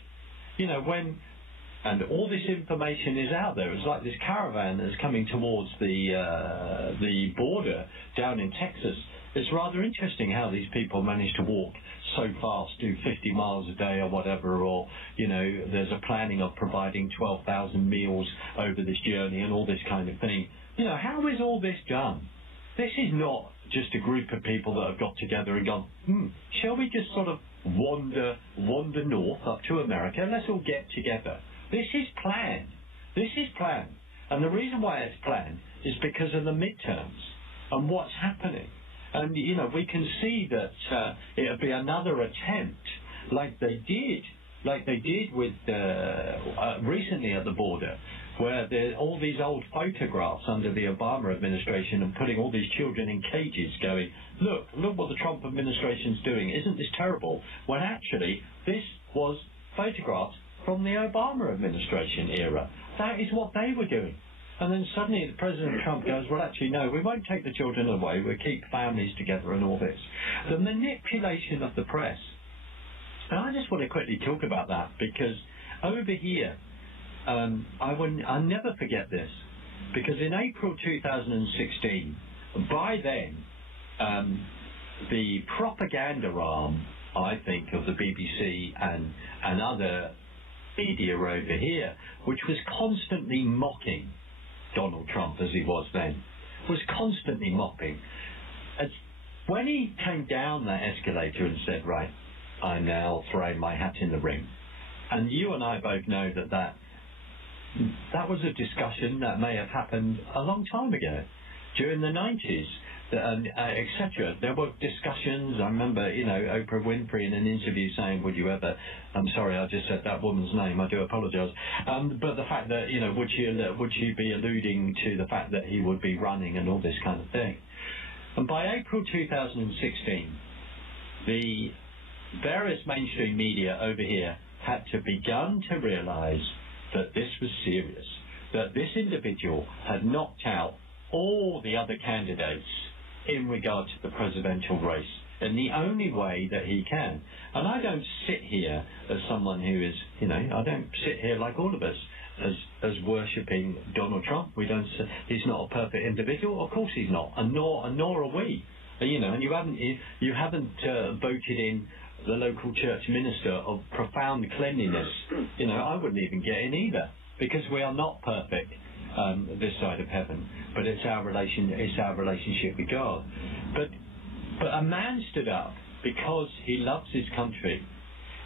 And all this information is out there. It's like this caravan that's coming towards the border down in Texas. It's rather interesting how these people manage to walk so fast, do 50 miles a day or whatever, or, there's a planning of providing 12,000 meals over this journey and all this kind of thing. How is all this done? This is not just a group of people that have got together and gone, shall we just sort of wander north up to America? Let's all get together. This is planned. This is planned. And the reason why it's planned is because of the midterms and what's happening. And, you know, we can see that it'll be another attempt like they did with recently at the border, where there are all these old photographs under the Obama administration and putting all these children in cages going, look what the Trump administration's doing. Isn't this terrible? When actually this was photographs from the Obama administration era. That is what they were doing. And then suddenly President Trump goes, well, actually, no, we won't take the children away. We'll keep families together and all this. The manipulation of the press. And I just want to quickly talk about that, because over here, I'll never forget this, because in April 2016, by then, the propaganda arm, I think, of the BBC and other media over here, which was constantly mocking Donald Trump as he was then, was constantly mocking. When he came down that escalator and said, right, I'm now throwing my hat in the ring, and you and I both know that was a discussion that may have happened a long time ago, during the 90s, etc. There were discussions. I remember, you know, Oprah Winfrey in an interview saying, would you ever, I'm sorry, I just said that woman's name, I do apologise, but the fact that, you know, would she be alluding to the fact that he would be running and all this kind of thing. And by April 2016, the various mainstream media over here had to begun to realise that this was serious, that this individual had knocked out all the other candidates in regard to the presidential race, in the only way that he can. And I don't sit here as someone who is, you know, I don't sit here like all of us as worshipping Donald Trump. He's not a perfect individual. Of course he's not, and nor are we. You know, and you haven't voted in the local church minister of profound cleanliness. You know, I wouldn't even get in either, because we are not perfect. This side of heaven, but it's our relationship with God. But a man stood up because he loves his country,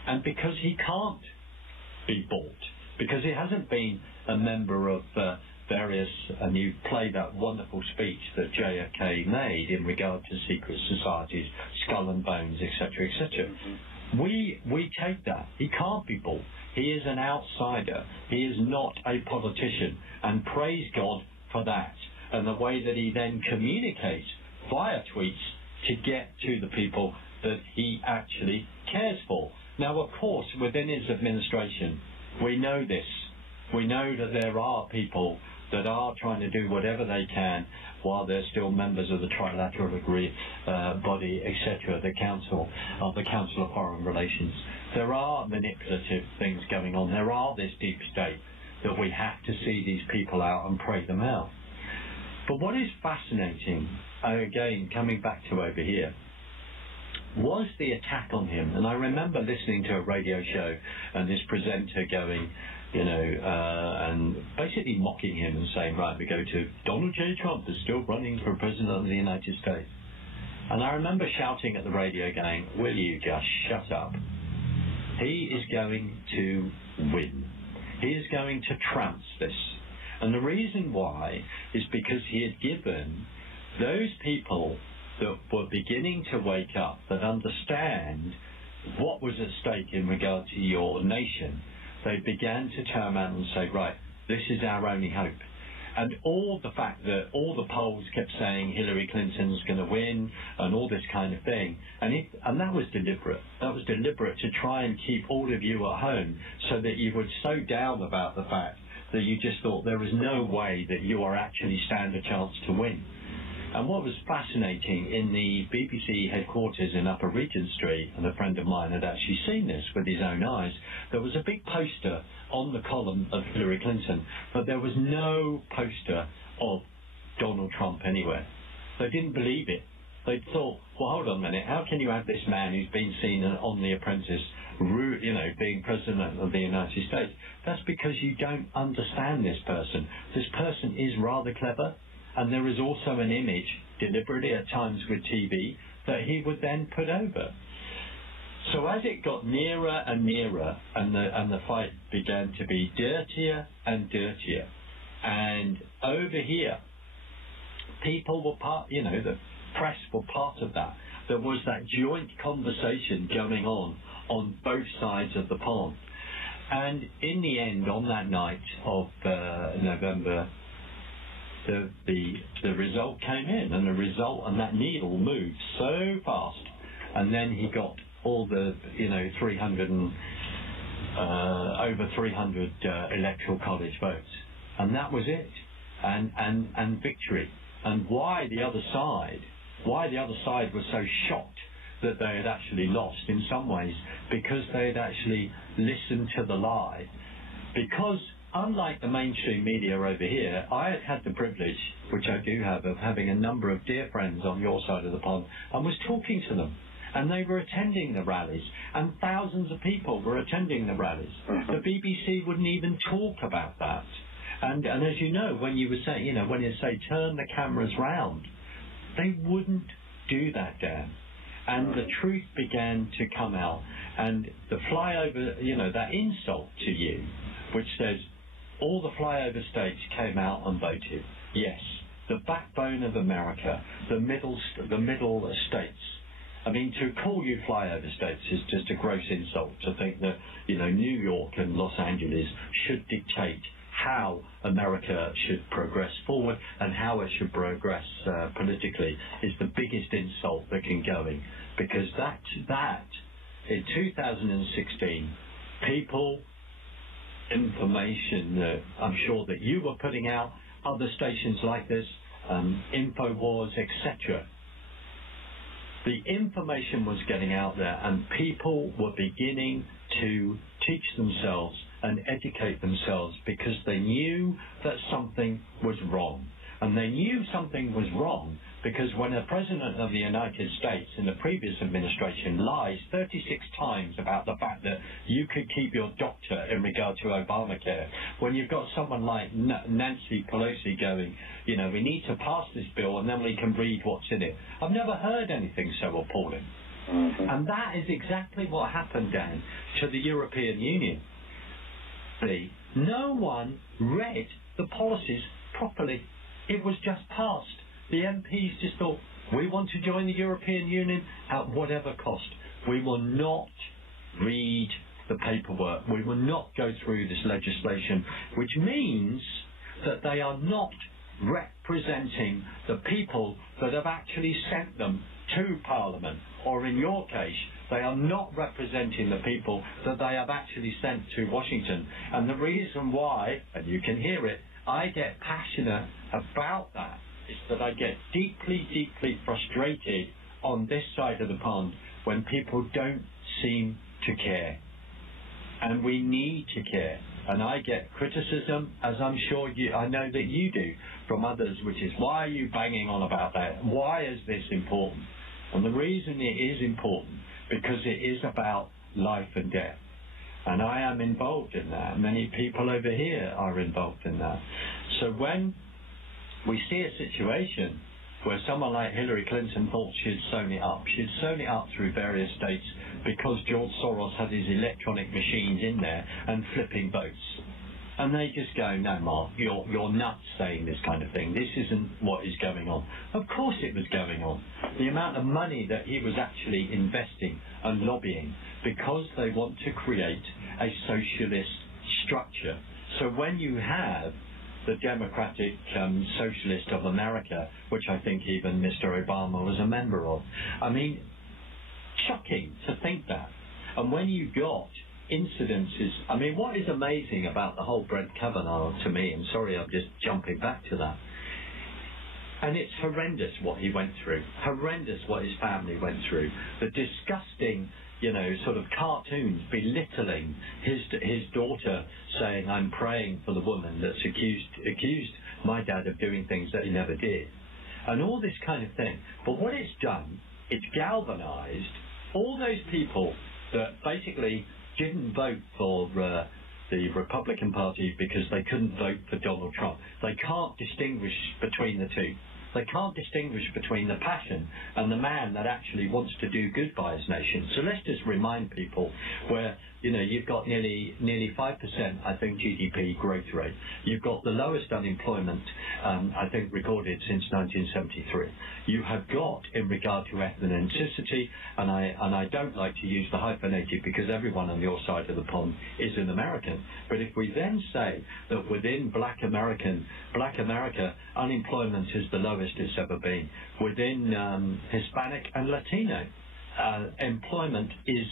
and because he can't be bought, because he hasn't been a member of various, and you play that wonderful speech that JFK made in regard to secret societies, skull and bones, etc., etc. We take that. He can't be bought. He is an outsider. He is not a politician. And praise God for that. And the way that he then communicates via tweets to get to the people that he actually cares for. Now, of course, within his administration, we know this. We know that there are people that are trying to do whatever they can while they're still members of the trilateral body, etc., the Council of Foreign Relations. There are manipulative things going on. There are this deep state that we have to see these people out and pray them out. But what is fascinating, again, coming back to over here, was the attack on him. And I remember listening to a radio show and this presenter going, you know, and basically mocking him and saying, right, we go to Donald J. Trump is still running for President of the United States. And I remember shouting at the radio going, will you just shut up? He is going to win. He is going to trounce this. And the reason why is because he had given those people that were beginning to wake up, that understand what was at stake in regard to your nation, they began to turn around and say, right, this is our only hope. And all the fact that all the polls kept saying Hillary Clinton's going to win and all this kind of thing, and that was deliberate. That was deliberate to try and keep all of you at home so that you would so down about the fact that you just thought there was no way that you are actually stand a chance to win. And what was fascinating, in the BBC headquarters in Upper Regent Street, and a friend of mine had actually seen this with his own eyes, there was a big poster on the column of Hillary Clinton, but there was no poster of Donald Trump anywhere. They didn't believe it. They thought, well, hold on a minute, how can you have this man who's been seen on The Apprentice, you know, being President of the United States? That's because you don't understand this person. This person is rather clever. And there is also an image, deliberately at times with TV, that he would then put over. So as it got nearer and nearer, and the fight began to be dirtier and dirtier, and over here, people were the press were part of that. There was that joint conversation going on both sides of the pond. And in the end, on that night of November, the result came in, and that needle moved so fast. And then he got all the, 300 and over 300 electoral college votes, and that was it, and victory. And why the other side was so shocked that they had actually lost in some ways, because they had actually listened to the lie. Because unlike the mainstream media over here, I had the privilege, which I do have, of having a number of dear friends on your side of the pond, and was talking to them. And they were attending the rallies, and thousands of people were attending the rallies. The BBC wouldn't even talk about that. And as you know, when you were saying, when you say turn the cameras round, they wouldn't do that, Dan. And the truth began to come out, and the flyover, that insult to you, which says all the flyover states came out and voted. Yes, the backbone of America, the middle states. I mean, to call you flyover states is just a gross insult. To think that, New York and Los Angeles should dictate how America should progress forward and how it should progress politically is the biggest insult that can go in. Because that in 2016, information that I'm sure that you were putting out, other stations like this, InfoWars, etc., the information was getting out there, and people were beginning to teach themselves and educate themselves because they knew that something was wrong. And they knew something was wrong because when a president of the United States in the previous administration lies 36 times about the fact that you could keep your doctor in regard to Obamacare, when you've got someone like Nancy Pelosi going, we need to pass this bill and then we can read what's in it. I've never heard anything so appalling. Mm-hmm. And that is exactly what happened, Dan, to the European Union. No one read the policies properly. It was just passed. The MPs just thought, we want to join the European Union at whatever cost. We will not read the paperwork. We will not go through this legislation, which means that they are not representing the people that have actually sent them to Parliament. Or in your case, they are not representing the people that they have actually sent to Washington. And the reason why, and you can hear it, I get passionate about that is that I get deeply, deeply frustrated on this side of the pond when people don't seem to care. And we need to care. And I get criticism, as I'm sure I know that you do, from others, which is, why are you banging on about that? Why is this important? And the reason it is important, because it is about life and death. And I am involved in that. Many people over here are involved in that. So when we see a situation where someone like Hillary Clinton thought she'd sewn it up through various states because George Soros had his electronic machines in there and flipping votes. And they just go, no, Mark, you're nuts saying this kind of thing. This isn't what is going on. Of course it was going on. The amount of money that he was actually investing and lobbying because they want to create a socialist structure. So when you have the Democratic Socialist of America, which I think even Mr. Obama was a member of, I mean, shocking to think that. And when you got incidences, I mean, what is amazing about the whole Brett Kavanaugh to me, and sorry I'm just jumping back to that, and it's horrendous what he went through, horrendous what his family went through, the disgusting, sort of cartoons belittling his daughter, saying, I'm praying for the woman that's accused my dad of doing things that he never did, and all this kind of thing. But what it's done, it's galvanized all those people that basically didn't vote for the Republican Party because they couldn't vote for Donald Trump. They can't distinguish between the two. They can't distinguish between the passion and the man that actually wants to do good by his nation. So let's just remind people where you've got nearly 5%, I think, GDP growth rate. You've got the lowest unemployment, I think, recorded since 1973. You have got, in regard to ethnicity, and I don't like to use the hyphenated because everyone on your side of the pond is an American. But if we then say that within Black America, unemployment is the lowest it's ever been. Within Hispanic and Latino, employment is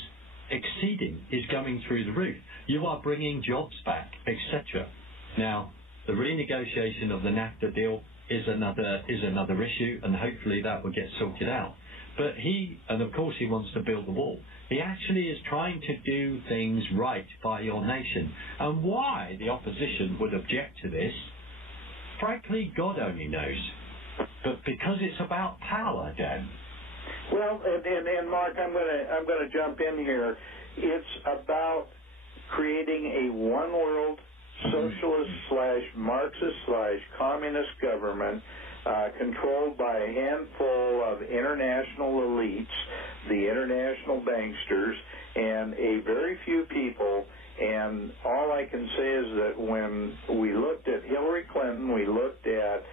going through the roof. You are bringing jobs back, etc. Now, the renegotiation of the NAFTA deal is another issue, and hopefully that will get sorted out. But of course he wants to build the wall. He actually is trying to do things right by your nation. And why the opposition would object to this, frankly, God only knows. But because it's about power, Dan. Well, and Mark, I'm going to jump in here. It's about creating a one-world socialist / Marxist / communist government controlled by a handful of international elites, the international banksters, and a very few people. And all I can say is that when we looked at Hillary Clinton, we looked at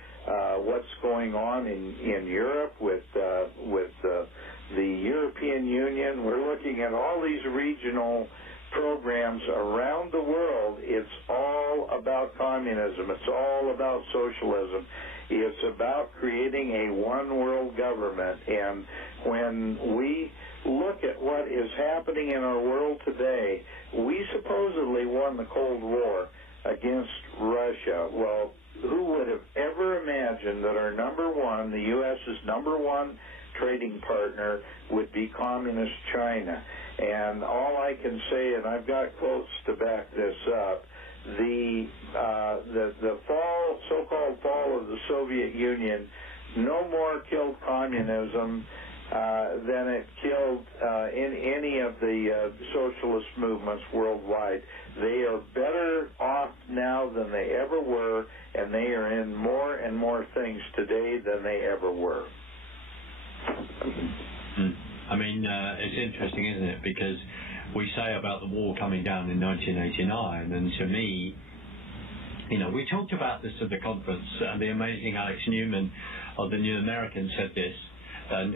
what's going on in Europe with the European Union. We're looking at all these regional programs around the world. It's all about communism. It's all about socialism. It's about creating a one-world government. And when we look at what is happening in our world today, we supposedly won the Cold War against Russia. Well, who would have ever imagined that our the U.S.'s number one trading partner would be communist China? And all I can say, and I've got quotes to back this up, the so-called fall of the Soviet Union no more killed communism than it killed in any of the socialist movements worldwide. They are better off now than they ever were, and they are in more and more things today than they ever were. I mean, it's interesting, isn't it? Because we say about the wall coming down in 1989, and to me, we talked about this at the conference, and the amazing Alex Newman of the New American said this, and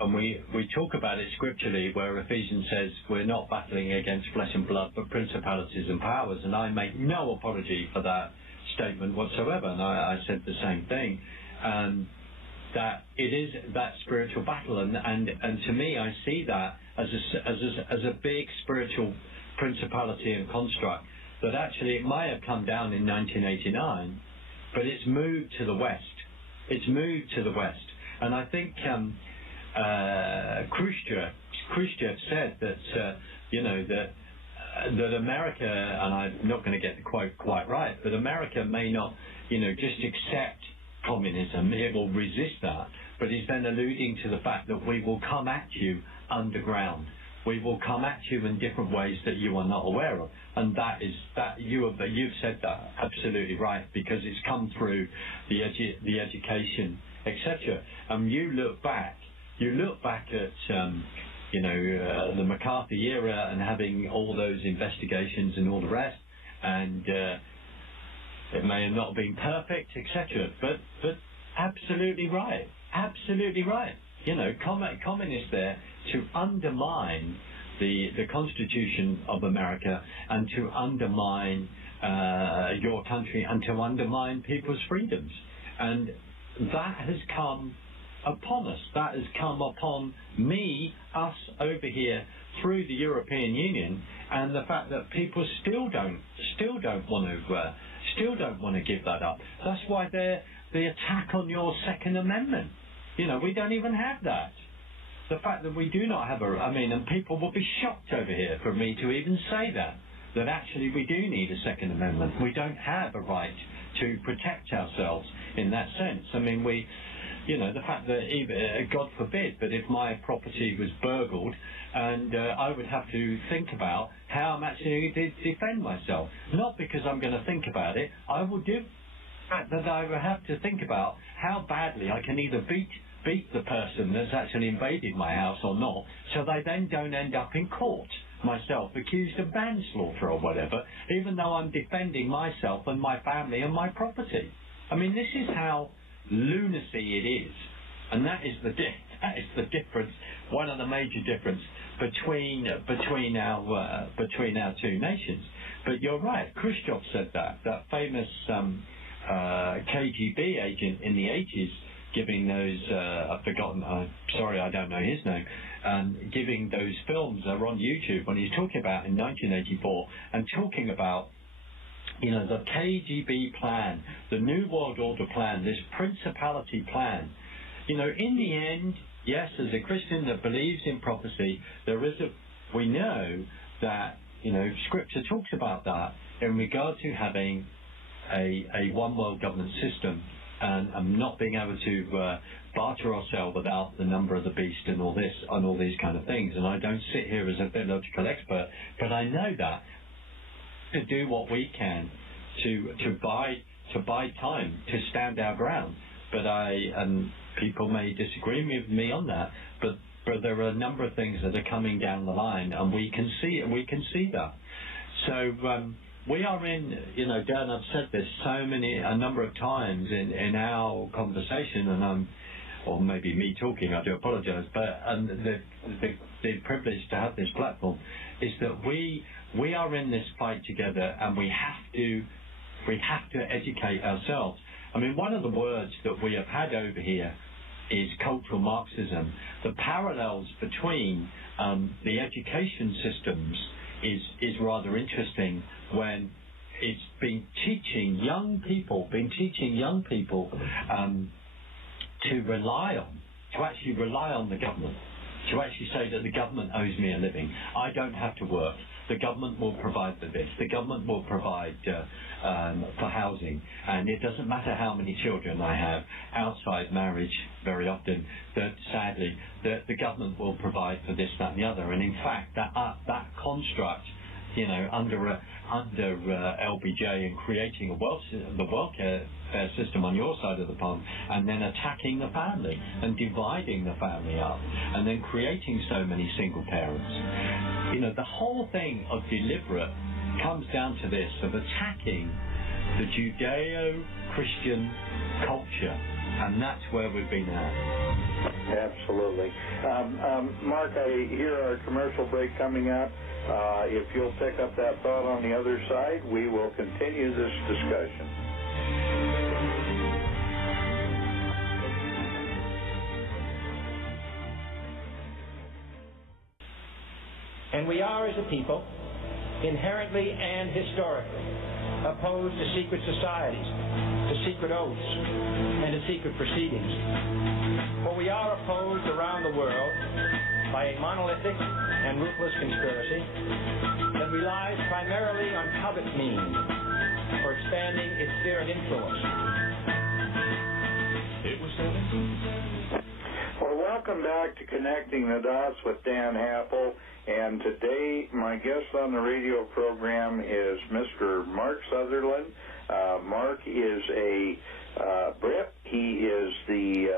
and we talk about it scripturally, where Ephesians says we're not battling against flesh and blood, but principalities and powers, and I make no apology for that statement whatsoever, and I said the same thing, that it is that spiritual battle, and to me, I see that as a big spiritual principality and construct, that actually it may have come down in 1989, but it's moved to the west. It's moved to the west. And I think Khrushchev said that, that America, and I'm not going to get the quote quite right, but America may not, just accept communism. It will resist that. But he's then alluding to the fact that we will come at you underground. We will come at you in different ways that you are not aware of. And you've said that absolutely right, because it's come through the education, etc. You look back at the McCarthy era and having all those investigations and all the rest, and it may have not been perfect, etc. But absolutely right, communists there to undermine the Constitution of America and to undermine your country and to undermine people's freedoms. And that has come upon us. That has come upon us over here through the European Union, and the fact that people still don't want to give that up. That's why the attack on your Second Amendment. We don't even have that. The fact that we do not have and people will be shocked over here for me to even say that actually we do need a Second Amendment. We don't have a right to protect ourselves in that sense. The fact that, God forbid, but if my property was burgled, and I would have to think about how I'm actually going to defend myself. Not because I'm going to think about it, I will do that. I will have to think about how badly I can either beat the person that's actually invaded my house or not, so they then don't end up in court myself accused of manslaughter or whatever, even though I'm defending myself and my family and my property. I mean, this is how lunacy it is, and that is the difference. One of the major difference between our two nations. But you're right. Khrushchev said that famous KGB agent in the 80s, giving those I've forgotten. Sorry, I don't know his name. Giving those films that are on YouTube when he's talking about in 1984 and talking about, you know, the KGB plan, the New World Order plan, this principality plan. You know, in the end, yes, as a Christian that believes in prophecy, we know that, you know, Scripture talks about that in regard to having a one world government system and not being able to barter or sell without the number of the beast and all this and all these kind of things. And I don't sit here as a theological expert, but I know that to do what we can to buy time to stand our ground. But and people may disagree with me on that, but there are a number of things that are coming down the line, and we can see that. So we are in, you know, Dan, I've said this a number of times in our conversation, and or maybe me talking, I do apologize, but the privilege to have this platform is that we are in this fight together, and we have to educate ourselves. I mean, one of the words that we have had over here is cultural Marxism. The parallels between the education systems is rather interesting when it's been teaching young people to actually rely on the government, to actually say that the government owes me a living. I don't have to work. The government will provide for this. The government will provide for housing. And it doesn't matter how many children I have outside marriage, very often, that sadly, the government will provide for this, that, and the other. And in fact, that construct, you know, under LBJ and creating the welfare system on your side of the pond, and then attacking the family and dividing the family up, and then creating so many single parents. You know, the whole thing of deliberate comes down to this, of attacking the Judeo-Christian culture, and that's where we've been at. Absolutely. Mark, I hear our commercial break coming up. If you'll pick up that thought on the other side, we will continue this discussion. And we are, as a people, inherently and historically opposed to secret societies, to secret oaths, and to secret proceedings. For we are opposed around the world by a monolithic and ruthless conspiracy that relies primarily on covert means for expanding its sphere of influence. Well, welcome back to Connecting the Dots with Dan Happel. And today, my guest on the radio program is Mr. Mark Sutherland. Mark is a Brit. He is the,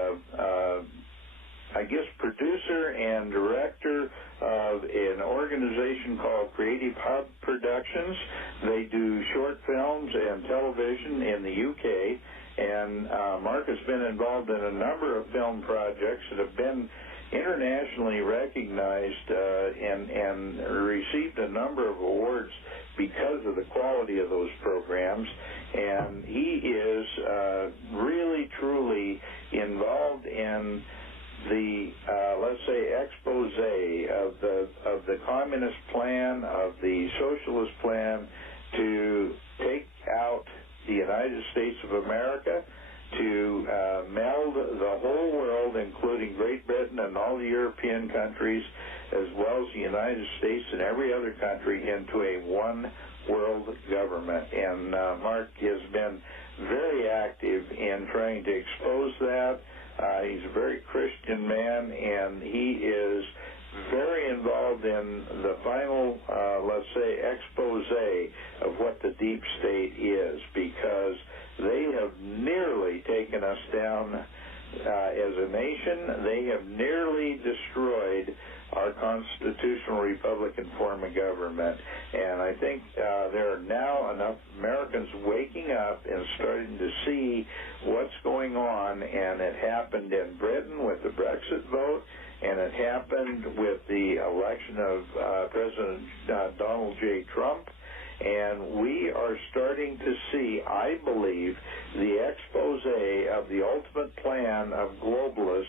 producer and director of an organization called Creative Hub Productions. They do short films and television in the UK. And Mark has been involved in a number of film projects that have been internationally recognized and received a number of awards because of the quality of those programs. And he is really, truly involved in the, let's say, expose of the communist plan, of the socialist plan to take out the United States of America, to meld the whole world, including Great Britain and all the European countries, as well as the United States and every other country, into a one world government. And Mark has been very active in trying to expose that. He's a very Christian man, and he is very involved in the final, let's say, expose of what the deep state is, because they have nearly taken us down as a nation, they have nearly destroyed our constitutional Republican form of government. And I think there are now enough Americans waking up and starting to see what's going on, and it happened in Britain with the Brexit vote, and it happened with the election of President Donald J. Trump. And we are starting to see, I believe, the expose of the ultimate plan of globalists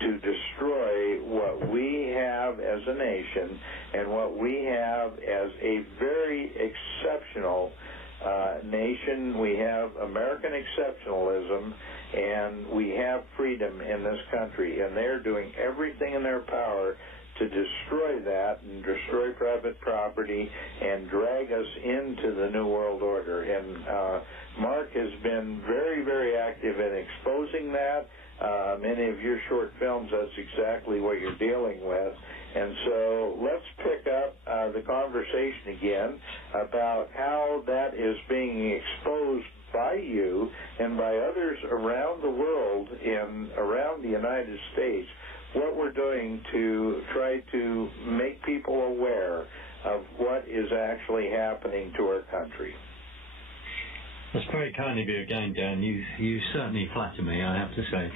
to destroy what we have as a nation and what we have as a very exceptional nation. We have American exceptionalism, and we have freedom in this country, and they're doing everything in their power to destroy that and destroy private property and drag us into the New World Order. And Mark has been very, very active in exposing that. Many of your short films, that's exactly what you're dealing with. And so let's pick up the conversation again about how that is being exposed by you and by others around the world and around the United States, what we're doing to try to make people aware of what is actually happening to our country. That's very kind of you again, Dan. You certainly flatter me, I have to say.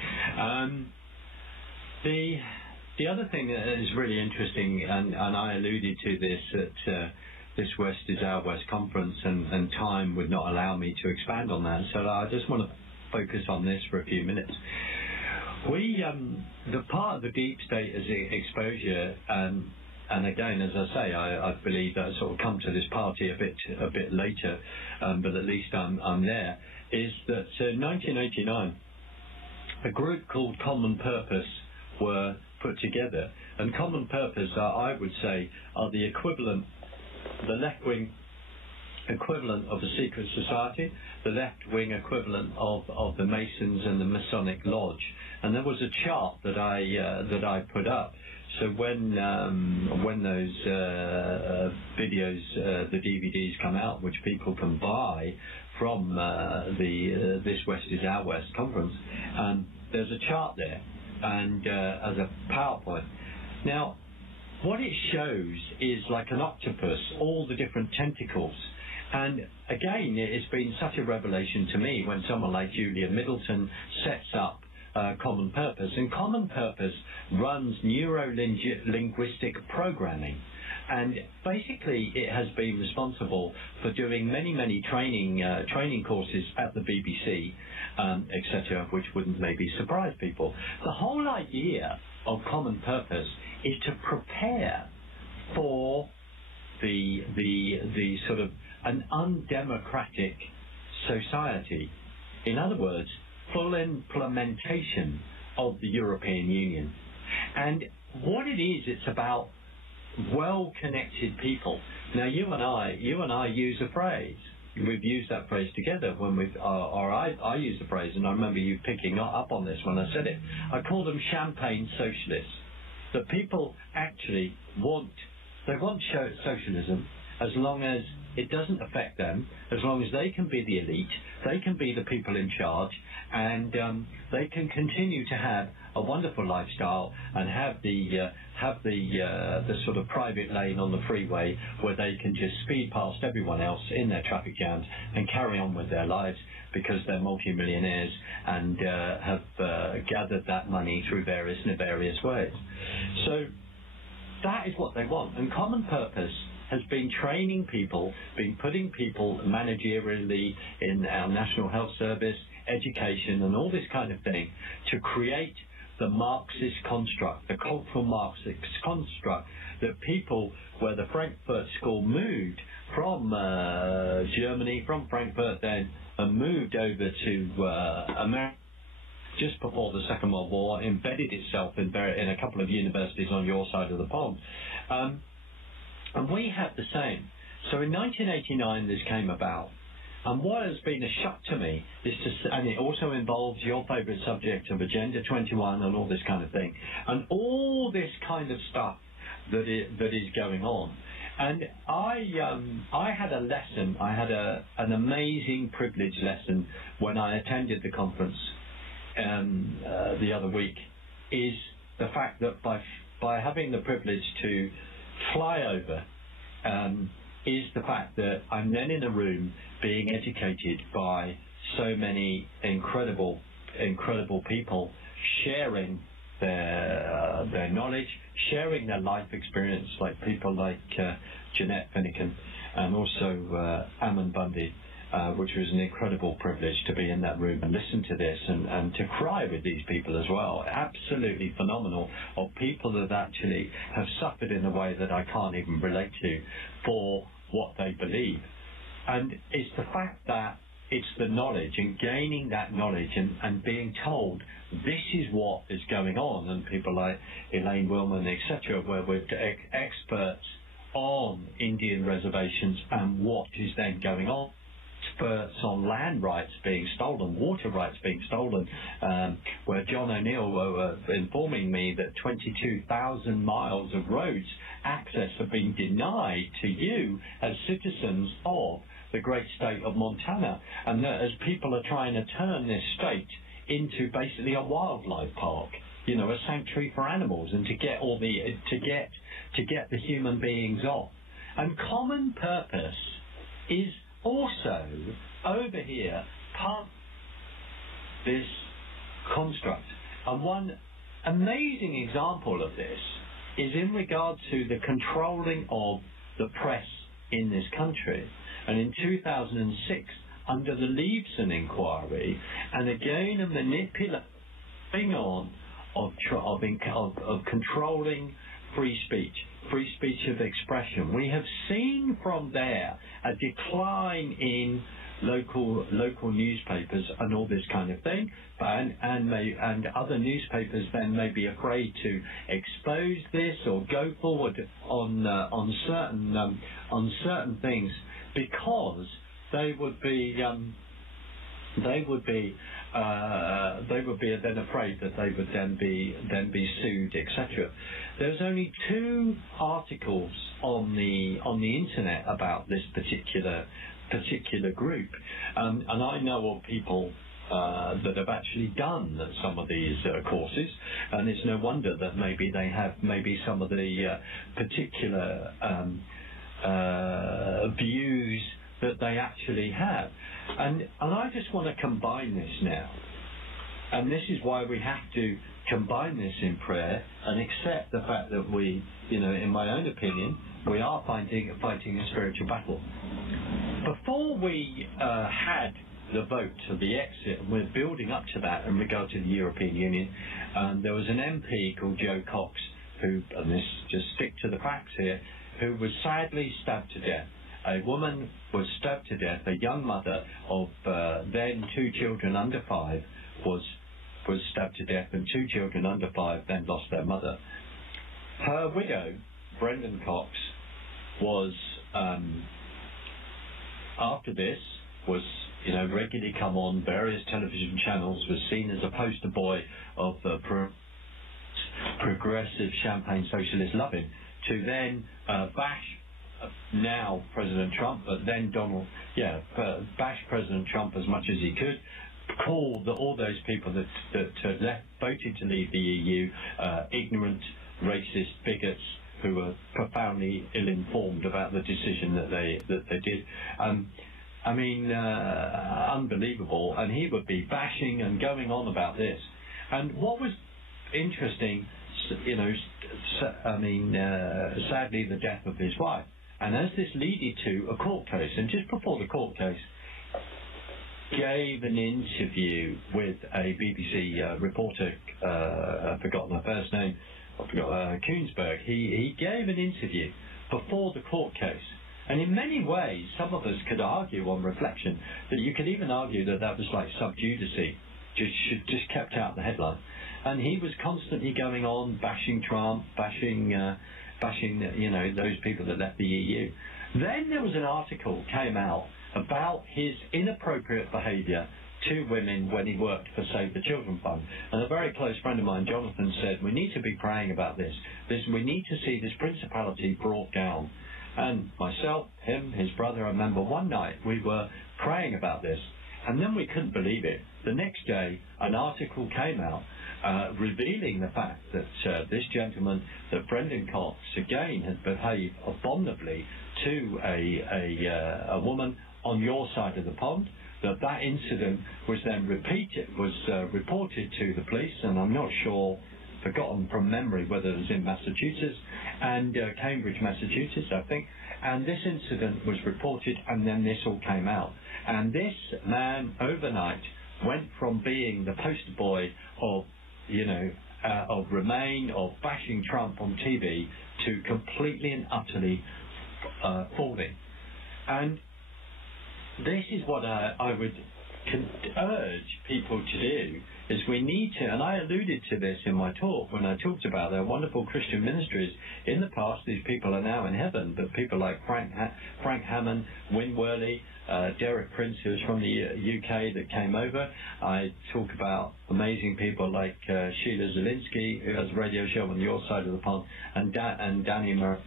The other thing that is really interesting, and I alluded to this at this West is Our West conference, and time would not allow me to expand on that, so I just want to focus on this for a few minutes. The part of the deep state is exposure, and again, as I say, I believe that I sort of come to this party a bit later, but at least I'm there, is that in 1989, a group called Common Purpose were put together, and Common Purpose, I would say, are the equivalent, the left-wing equivalent of a secret society, the left-wing equivalent of the Masons and the Masonic Lodge. And there was a chart that I put up. So when those videos, the DVDs come out, which people can buy from the This West is Our West conference, there's a chart there, and as a PowerPoint. Now, what it shows is like an octopus, all the different tentacles. And again, it's been such a revelation to me when someone like Julia Middleton sets up Common Purpose. And Common Purpose runs neuro-linguistic programming. And basically, it has been responsible for doing many training courses at the BBC, etc., which wouldn't maybe surprise people. The whole idea of Common Purpose is to prepare for the sort of an undemocratic society. In other words, full implementation of the European Union. And what it is, it's about well-connected people. Now, you and I use a phrase. We've used that phrase together when I used the phrase, and I remember you picking up on this when I said it. I call them champagne socialists. That people actually want socialism as long as it doesn't affect them, as long as they can be the elite, they can be the people in charge, and they can continue to have a wonderful lifestyle and have the sort of private lane on the freeway where they can just speed past everyone else in their traffic jams and carry on with their lives because they're multimillionaires and have gathered that money through various nefarious ways. So that is what they want. And Common Purpose has been training people, been putting people managerially in our National Health Service, education, and all this kind of thing to create the Marxist construct, the cultural Marxist construct that people, where the Frankfurt School moved from Germany, from Frankfurt then, and moved over to America just before the Second World War, embedded itself in a couple of universities on your side of the pond. And we have the same. So in 1989 this came about. And what has been a shock to me is and it also involves your favourite subject of Agenda 21 and all this kind of thing, and all this kind of stuff that is going on. And I had a lesson, I had an amazing privileged lesson when I attended the conference. the other week is the fact that by having the privilege to fly over, is the fact that I'm then in a room being educated by so many incredible people sharing their knowledge, sharing their life experience, like people like Jeanette Finnegan and also Ammon Bundy, which was an incredible privilege to be in that room and listen to this and to cry with these people as well. Absolutely phenomenal, of people that actually have suffered in a way that I can't even relate to for what they believe. And it's the fact that it's the knowledge and gaining that knowledge and being told this is what is going on, and people like Elaine Willman, etc., where we're experts on Indian reservations and what is then going on. Experts on land rights being stolen, water rights being stolen, where John O'Neill were informing me that 22,000 miles of roads access have been denied to you as citizens of the great state of Montana, and that as people are trying to turn this state into basically a wildlife park, you know, a sanctuary for animals, and to get all the to get the human beings off. And common purpose is also over here part of this construct. And one amazing example of this is in regard to the controlling of the press in this country. And in 2006, under the Leveson inquiry, and again a manipulating on of controlling free speech of expression, we have seen from there a decline in local newspapers and all this kind of thing, and other newspapers then may be afraid to expose this or go forward on certain things, because they would be then afraid that they would then be sued, etc. There's only 2 articles on the internet about this particular group, and I know of people that have actually done some of these courses, and it's no wonder that maybe they have some of the particular views that they actually have. And I just want to combine this now. And this is why we have to combine this in prayer and accept the fact that we, in my own opinion, we are fighting a spiritual battle. Before we had the vote of the exit, and we're building up to that in regard to the European Union, there was an MP called Joe Cox who, and this just stick to the facts here, who was sadly stabbed to death. A woman was stabbed to death. A young mother of then 2 children under 5 was stabbed to death, and 2 children under 5 then lost their mother. Her widow, Brendan Cox, was after this was regularly come on various television channels, was seen as a poster boy of progressive champagne socialist loving, to then bash now President Trump, but then bash President Trump as much as he could, call all those people that voted to leave the EU ignorant, racist bigots who were profoundly ill-informed about the decision that they did. Unbelievable. And he would be bashing and going on about this. And what was interesting, sadly, the death of his wife. And as this leaded to a court case, and just before the court case, gave an interview with a BBC reporter, I've forgotten her first name, Koonsberg. He gave an interview before the court case. And in many ways, some of us could argue on reflection that you could even argue that was like sub judice, just kept out the headline. And he was constantly going on bashing Trump, bashing those people that left the EU. Then there was an article came out about his inappropriate behaviour to women when he worked for Save the Children Fund. And a very close friend of mine, Jonathan, said, we need to be praying about this. We need to see this principality brought down. And myself, him, his brother, I remember one night we were praying about this. And then we couldn't believe it. The next day, an article came out revealing the fact that this gentleman, that Brendan Cox, again had behaved abominably to a woman on your side of the pond. That incident was then reported to the police, and I'm not sure, forgotten from memory whether it was in Massachusetts and Cambridge, Massachusetts, I think. And this incident was reported, and then this all came out. And this man overnight went from being the poster boy of, of Remain, of bashing Trump on TV, to completely and utterly falling. And this is what I would urge people to do, is we need to, and I alluded to this in my talk when I talked about their wonderful Christian ministries. In the past, these people are now in heaven, but people like Frank Hammond, Win Worley, Derek Prince, who was from the UK that came over. I talk about amazing people like Sheila Zielinski, who has a radio show on your side of the pond, and Danny Murray,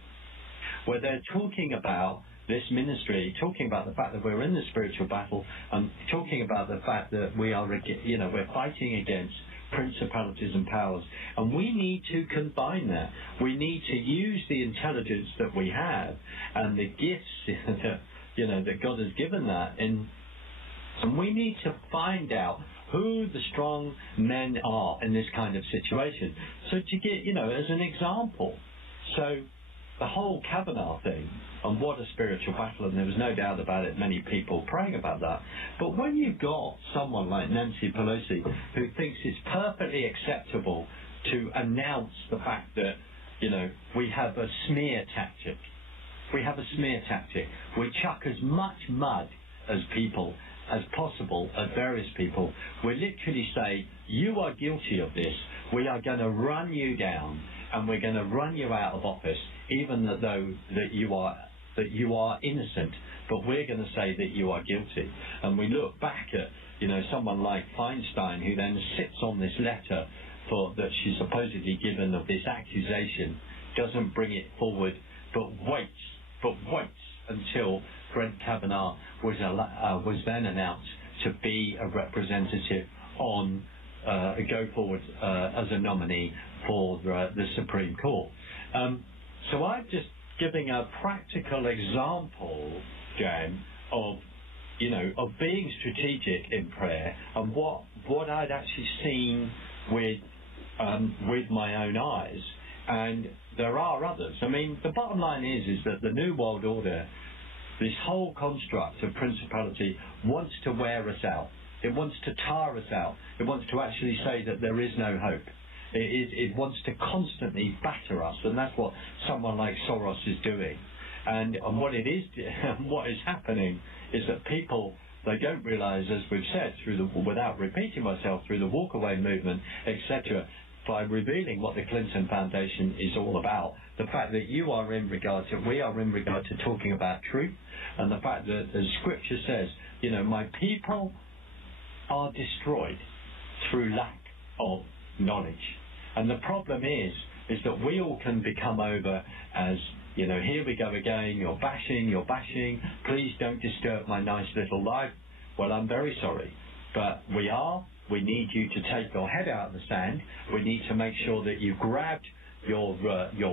where they're talking about this ministry, talking about the fact that we're in the spiritual battle, and talking about the fact that we are, we're fighting against principalities and powers, and we need to combine that. We need to use the intelligence that we have and the gifts that God has given that, and we need to find out who the strong men are in this kind of situation. So to get, as an example, so the whole Kavanaugh thing, and what a spiritual battle, and there was no doubt about it, many people praying about that. But when you've got someone like Nancy Pelosi, who thinks it's perfectly acceptable to announce the fact that, we have a smear tactic. We have a smear tactic. We chuck as much mud as possible at various people. We literally say, you are guilty of this. We are going to run you down, and we're going to run you out of office, even though that you are innocent, but we're going to say that you are guilty. And we look back at someone like Feinstein, who then sits on this letter that she's supposedly given of this accusation, doesn't bring it forward, but waits until Brett Kavanaugh was then announced to be a representative on go forward as a nominee for the Supreme Court. So I'm just giving a practical example, Jan, of being strategic in prayer, and what I'd actually seen with my own eyes. And there are others. I mean, the bottom line is that the New World Order, this whole construct of principality, wants to wear us out. It wants to tire us out. It wants to actually say that there is no hope. It wants to constantly batter us, and that's what someone like Soros is doing. And what it is, what is happening is that people, they don't realise, as we've said, without repeating myself, through the walkaway movement, etc., by revealing what the Clinton Foundation is all about, the fact that we are in regard to talking about truth, and the fact that, as Scripture says, my people are destroyed through lack of knowledge. And the problem is that we all can become over as, here we go again, you're bashing, please don't disturb my nice little life. Well, I'm very sorry, but we need you to take your head out of the sand. We need to make sure that you grabbed your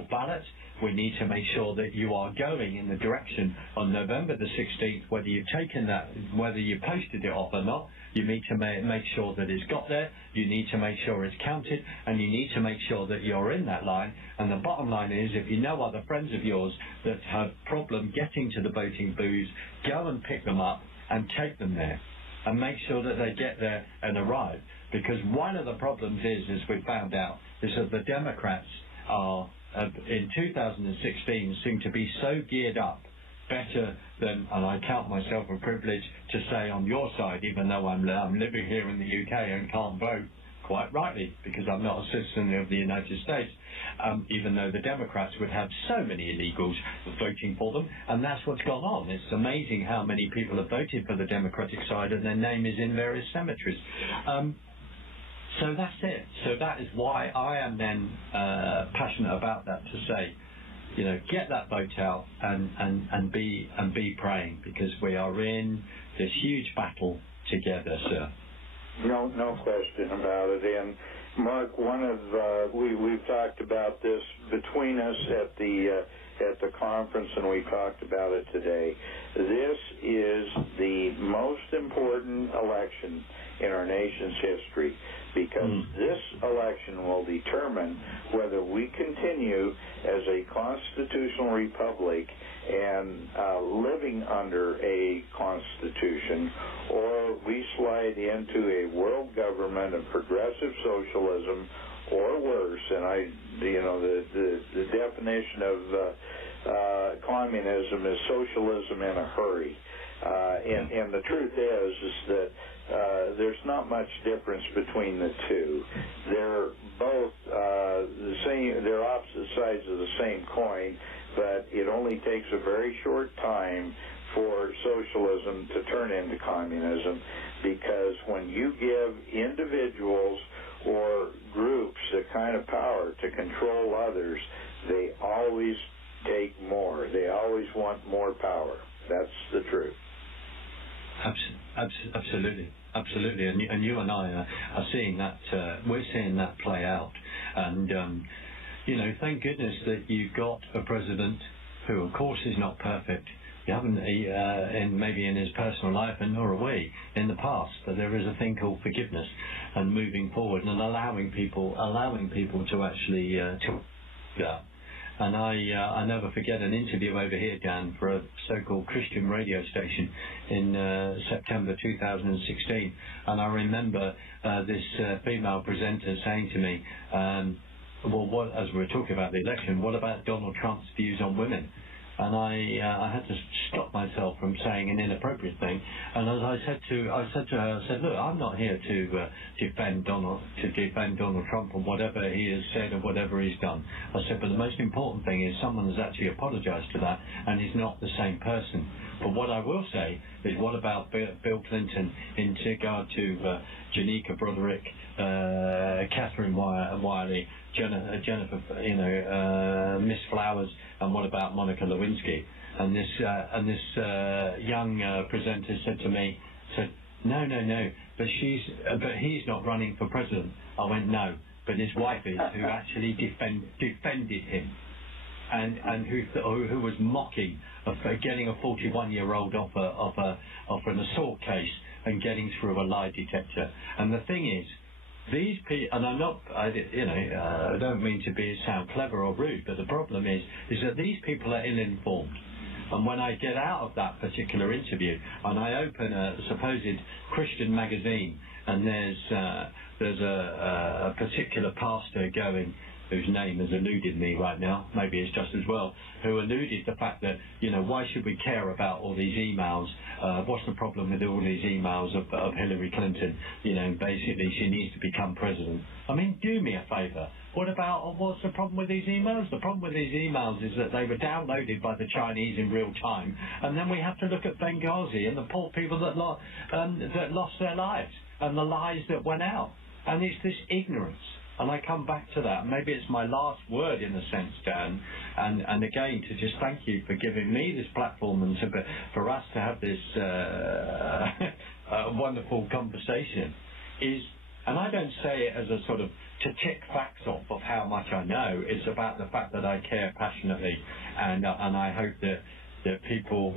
ballot. We need to make sure that you are going in the direction on November the 16th, whether you've taken that, whether you posted it off or not. You need to make sure that it's got there. You need to make sure it's counted, and you need to make sure that you're in that line. And the bottom line is, if you know other friends of yours that have problem getting to the voting booths, go and pick them up and take them there, and make sure that they get there and arrive. Because one of the problems is, as we found out, is that the Democrats are, in 2016, seem to be so geared up, better than, and I count myself a privilege to say on your side, even though I'm living here in the UK and can't vote, quite rightly, because I'm not a citizen of the United States, even though the Democrats would have so many illegals voting for them, and that's what's gone on. It's amazing how many people have voted for the Democratic side and their name is in various cemeteries. So that's it. So that is why I am then passionate about that, to say, get that vote out and be praying, because we are in this huge battle together, sir. No question about it. And Mark, we've talked about this between us at the conference, and we talked about it today. This is the most important election in our nation's history, because this election will determine whether we continue as a constitutional republic and living under a constitution, or we slide into a world government of progressive socialism, or worse. And the definition of communism is socialism in a hurry. And the truth is that there's not much difference between the two. They're both the same. They're opposite sides of the same coin, but it only takes a very short time for socialism to turn into communism, because when you give individuals or groups the kind of power to control others, they always take more. They always want more power. That's the truth. Absolutely. And you and I are seeing that. We're seeing that play out. And thank goodness that you've got a president who, of course, is not perfect. You haven't, maybe in his personal life, and nor are we in the past. But there is a thing called forgiveness and moving forward and allowing people to actually do that. And I never forget an interview over here, Dan, for a so-called Christian radio station in September 2016. And I remember this female presenter saying to me, as we were talking about the election, what about Donald Trump's views on women? And I had to stop myself from saying an inappropriate thing. And as I said to her, look, I'm not here to defend Donald Trump and whatever he has said or whatever he's done. I said, but the most important thing is someone has actually apologized for that, and he's not the same person. But what I will say is, what about Bill Clinton in regard to Janika Broderick, Catherine Wiley, Jennifer, Miss Flowers, and what about Monica Lewinsky? And this young presenter said to me, no, but he's not running for president. I went, no, but his wife is, who actually defended him, and who was mocking of getting a 41-year-old off an assault case and getting through a lie detector. And the thing is, these people, and I don't mean to sound clever or rude, but the problem is that these people are ill-informed. And when I get out of that particular interview and I open a supposed Christian magazine, and there's a particular pastor going, whose name has eluded me right now, maybe it's just as well, who alluded the fact that, why should we care about all these emails? What's the problem with all these emails of Hillary Clinton? Basically she needs to become president. I mean, do me a favour. What's the problem with these emails? The problem with these emails is that they were downloaded by the Chinese in real time, and then we have to look at Benghazi and the poor people that lost their lives and the lies that went out. And it's this ignorance. And I come back to that. Maybe it's my last word in a sense, Dan. And again, to just thank you for giving me this platform and for us to have this wonderful conversation. And I don't say it as a sort of to tick facts off of how much I know. It's about the fact that I care passionately, and I hope that people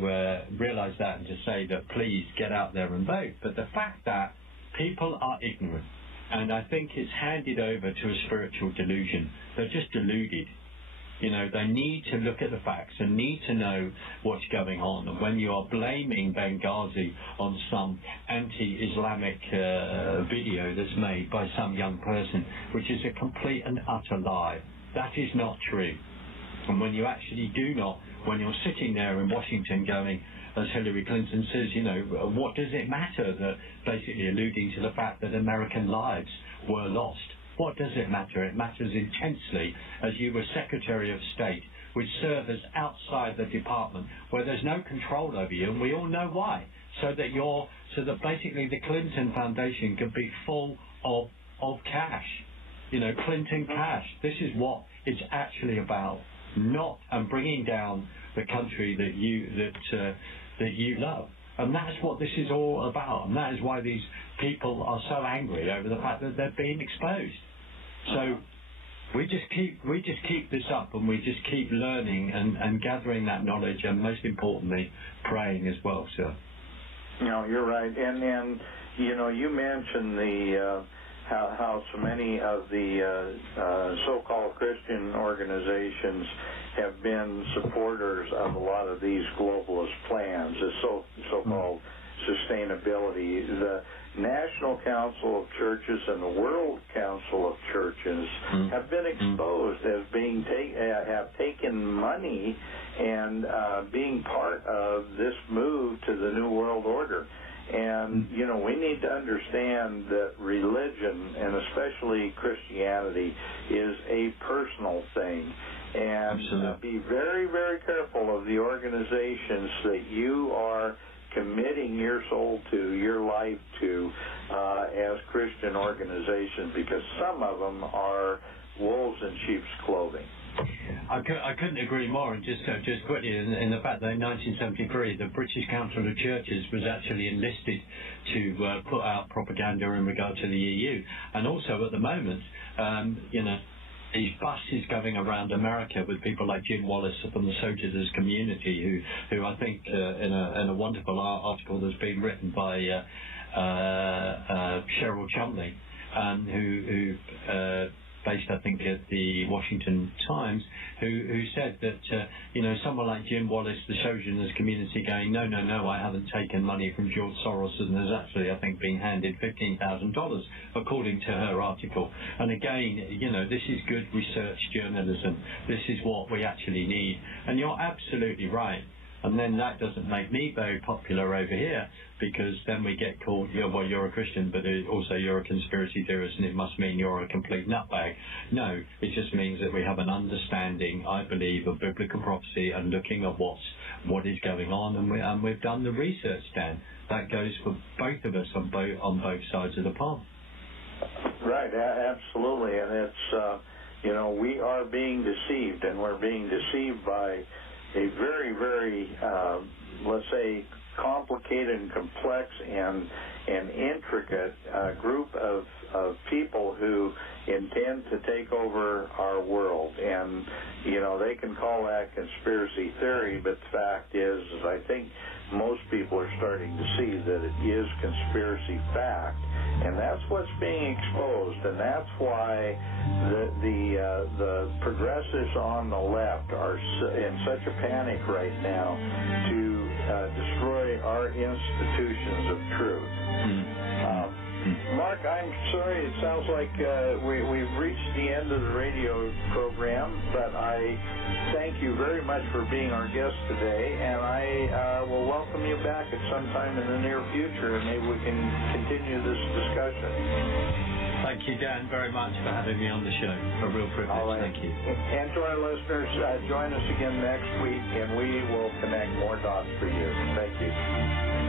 realise that, and to say that please get out there and vote. But the fact that people are ignorant, and I think it's handed over to a spiritual delusion. They're just deluded. They need to look at the facts and need to know what's going on. And when you are blaming Benghazi on some anti-Islamic video that's made by some young person, which is a complete and utter lie, that is not true. And when you actually when you're sitting there in Washington going, as Hillary Clinton says, what does it matter, that basically alluding to the fact that American lives were lost. What does it matter? It matters intensely as you were Secretary of State, which served as outside the department, where there's no control over you, and we all know why. So that basically the Clinton Foundation could be full of cash, Clinton cash. This is what it's actually about, and bringing down the country that you love. And that's what this is all about, and that is why these people are so angry over the fact that they're being exposed. So we just keep this up, and we just keep learning and gathering that knowledge, and most importantly, praying as well, sir. No, you're right, and you know, you mentioned the how so many of the so-called Christian organizations have been supporters of a lot of these globalist plans, the so-called sustainability. The National Council of Churches and the World Council of Churches have been exposed as being have taken money and being part of this move to the New World Order. And, you know, we need to understand that religion, and especially Christianity, is a personal thing. And be very, very careful of the organizations that you are committing your soul to, your life to, as Christian organizations, because some of them are wolves in sheep's clothing. I couldn't agree more. And just quickly, in the fact that in 1973, the British Council of Churches was actually enlisted to put out propaganda in regard to the EU. And also at the moment, you know, these buses going around America with people like Jim Wallace from the Socialist community, who I think in a wonderful article that's been written by Cheryl Chumley, who based, I think, at the Washington Times, who said that, you know, someone like Jim Wallace, the socialist community, going, no, I haven't taken money from George Soros, and there's actually, I think, being handed $15,000, according to her article. And again, you know, this is good research journalism. This is what we actually need. And you're absolutely right. And then that doesn't make me very popular over here, because then we get called, well, you're a Christian, but also you're a conspiracy theorist, and it must mean you're a complete nutbag. No, it just means that we have an understanding, I believe, of biblical prophecy and looking at what is going on, and we've done the research, Dan. That goes for both of us on both sides of the pond. Right, absolutely, and it's, you know, we are being deceived, and we're being deceived by a very, very, let's say, complicated and complex and intricate group of people who intend to take over our world. And, you know, they can call that conspiracy theory, but the fact is I think most people are starting to see that it is conspiracy fact, and that's what's being exposed, and that's why the progressives on the left are in such a panic right now to destroy our institutions of truth. Mark, I'm sorry, it sounds like we've reached the end of the radio program, but I thank you very much for being our guest today, and I will welcome you back at some time in the near future, and maybe we can continue this discussion. Thank you, Dan, very much for having me on the show. A real privilege. All right. Thank you. And to our listeners, join us again next week, and we will connect more dots for you. Thank you.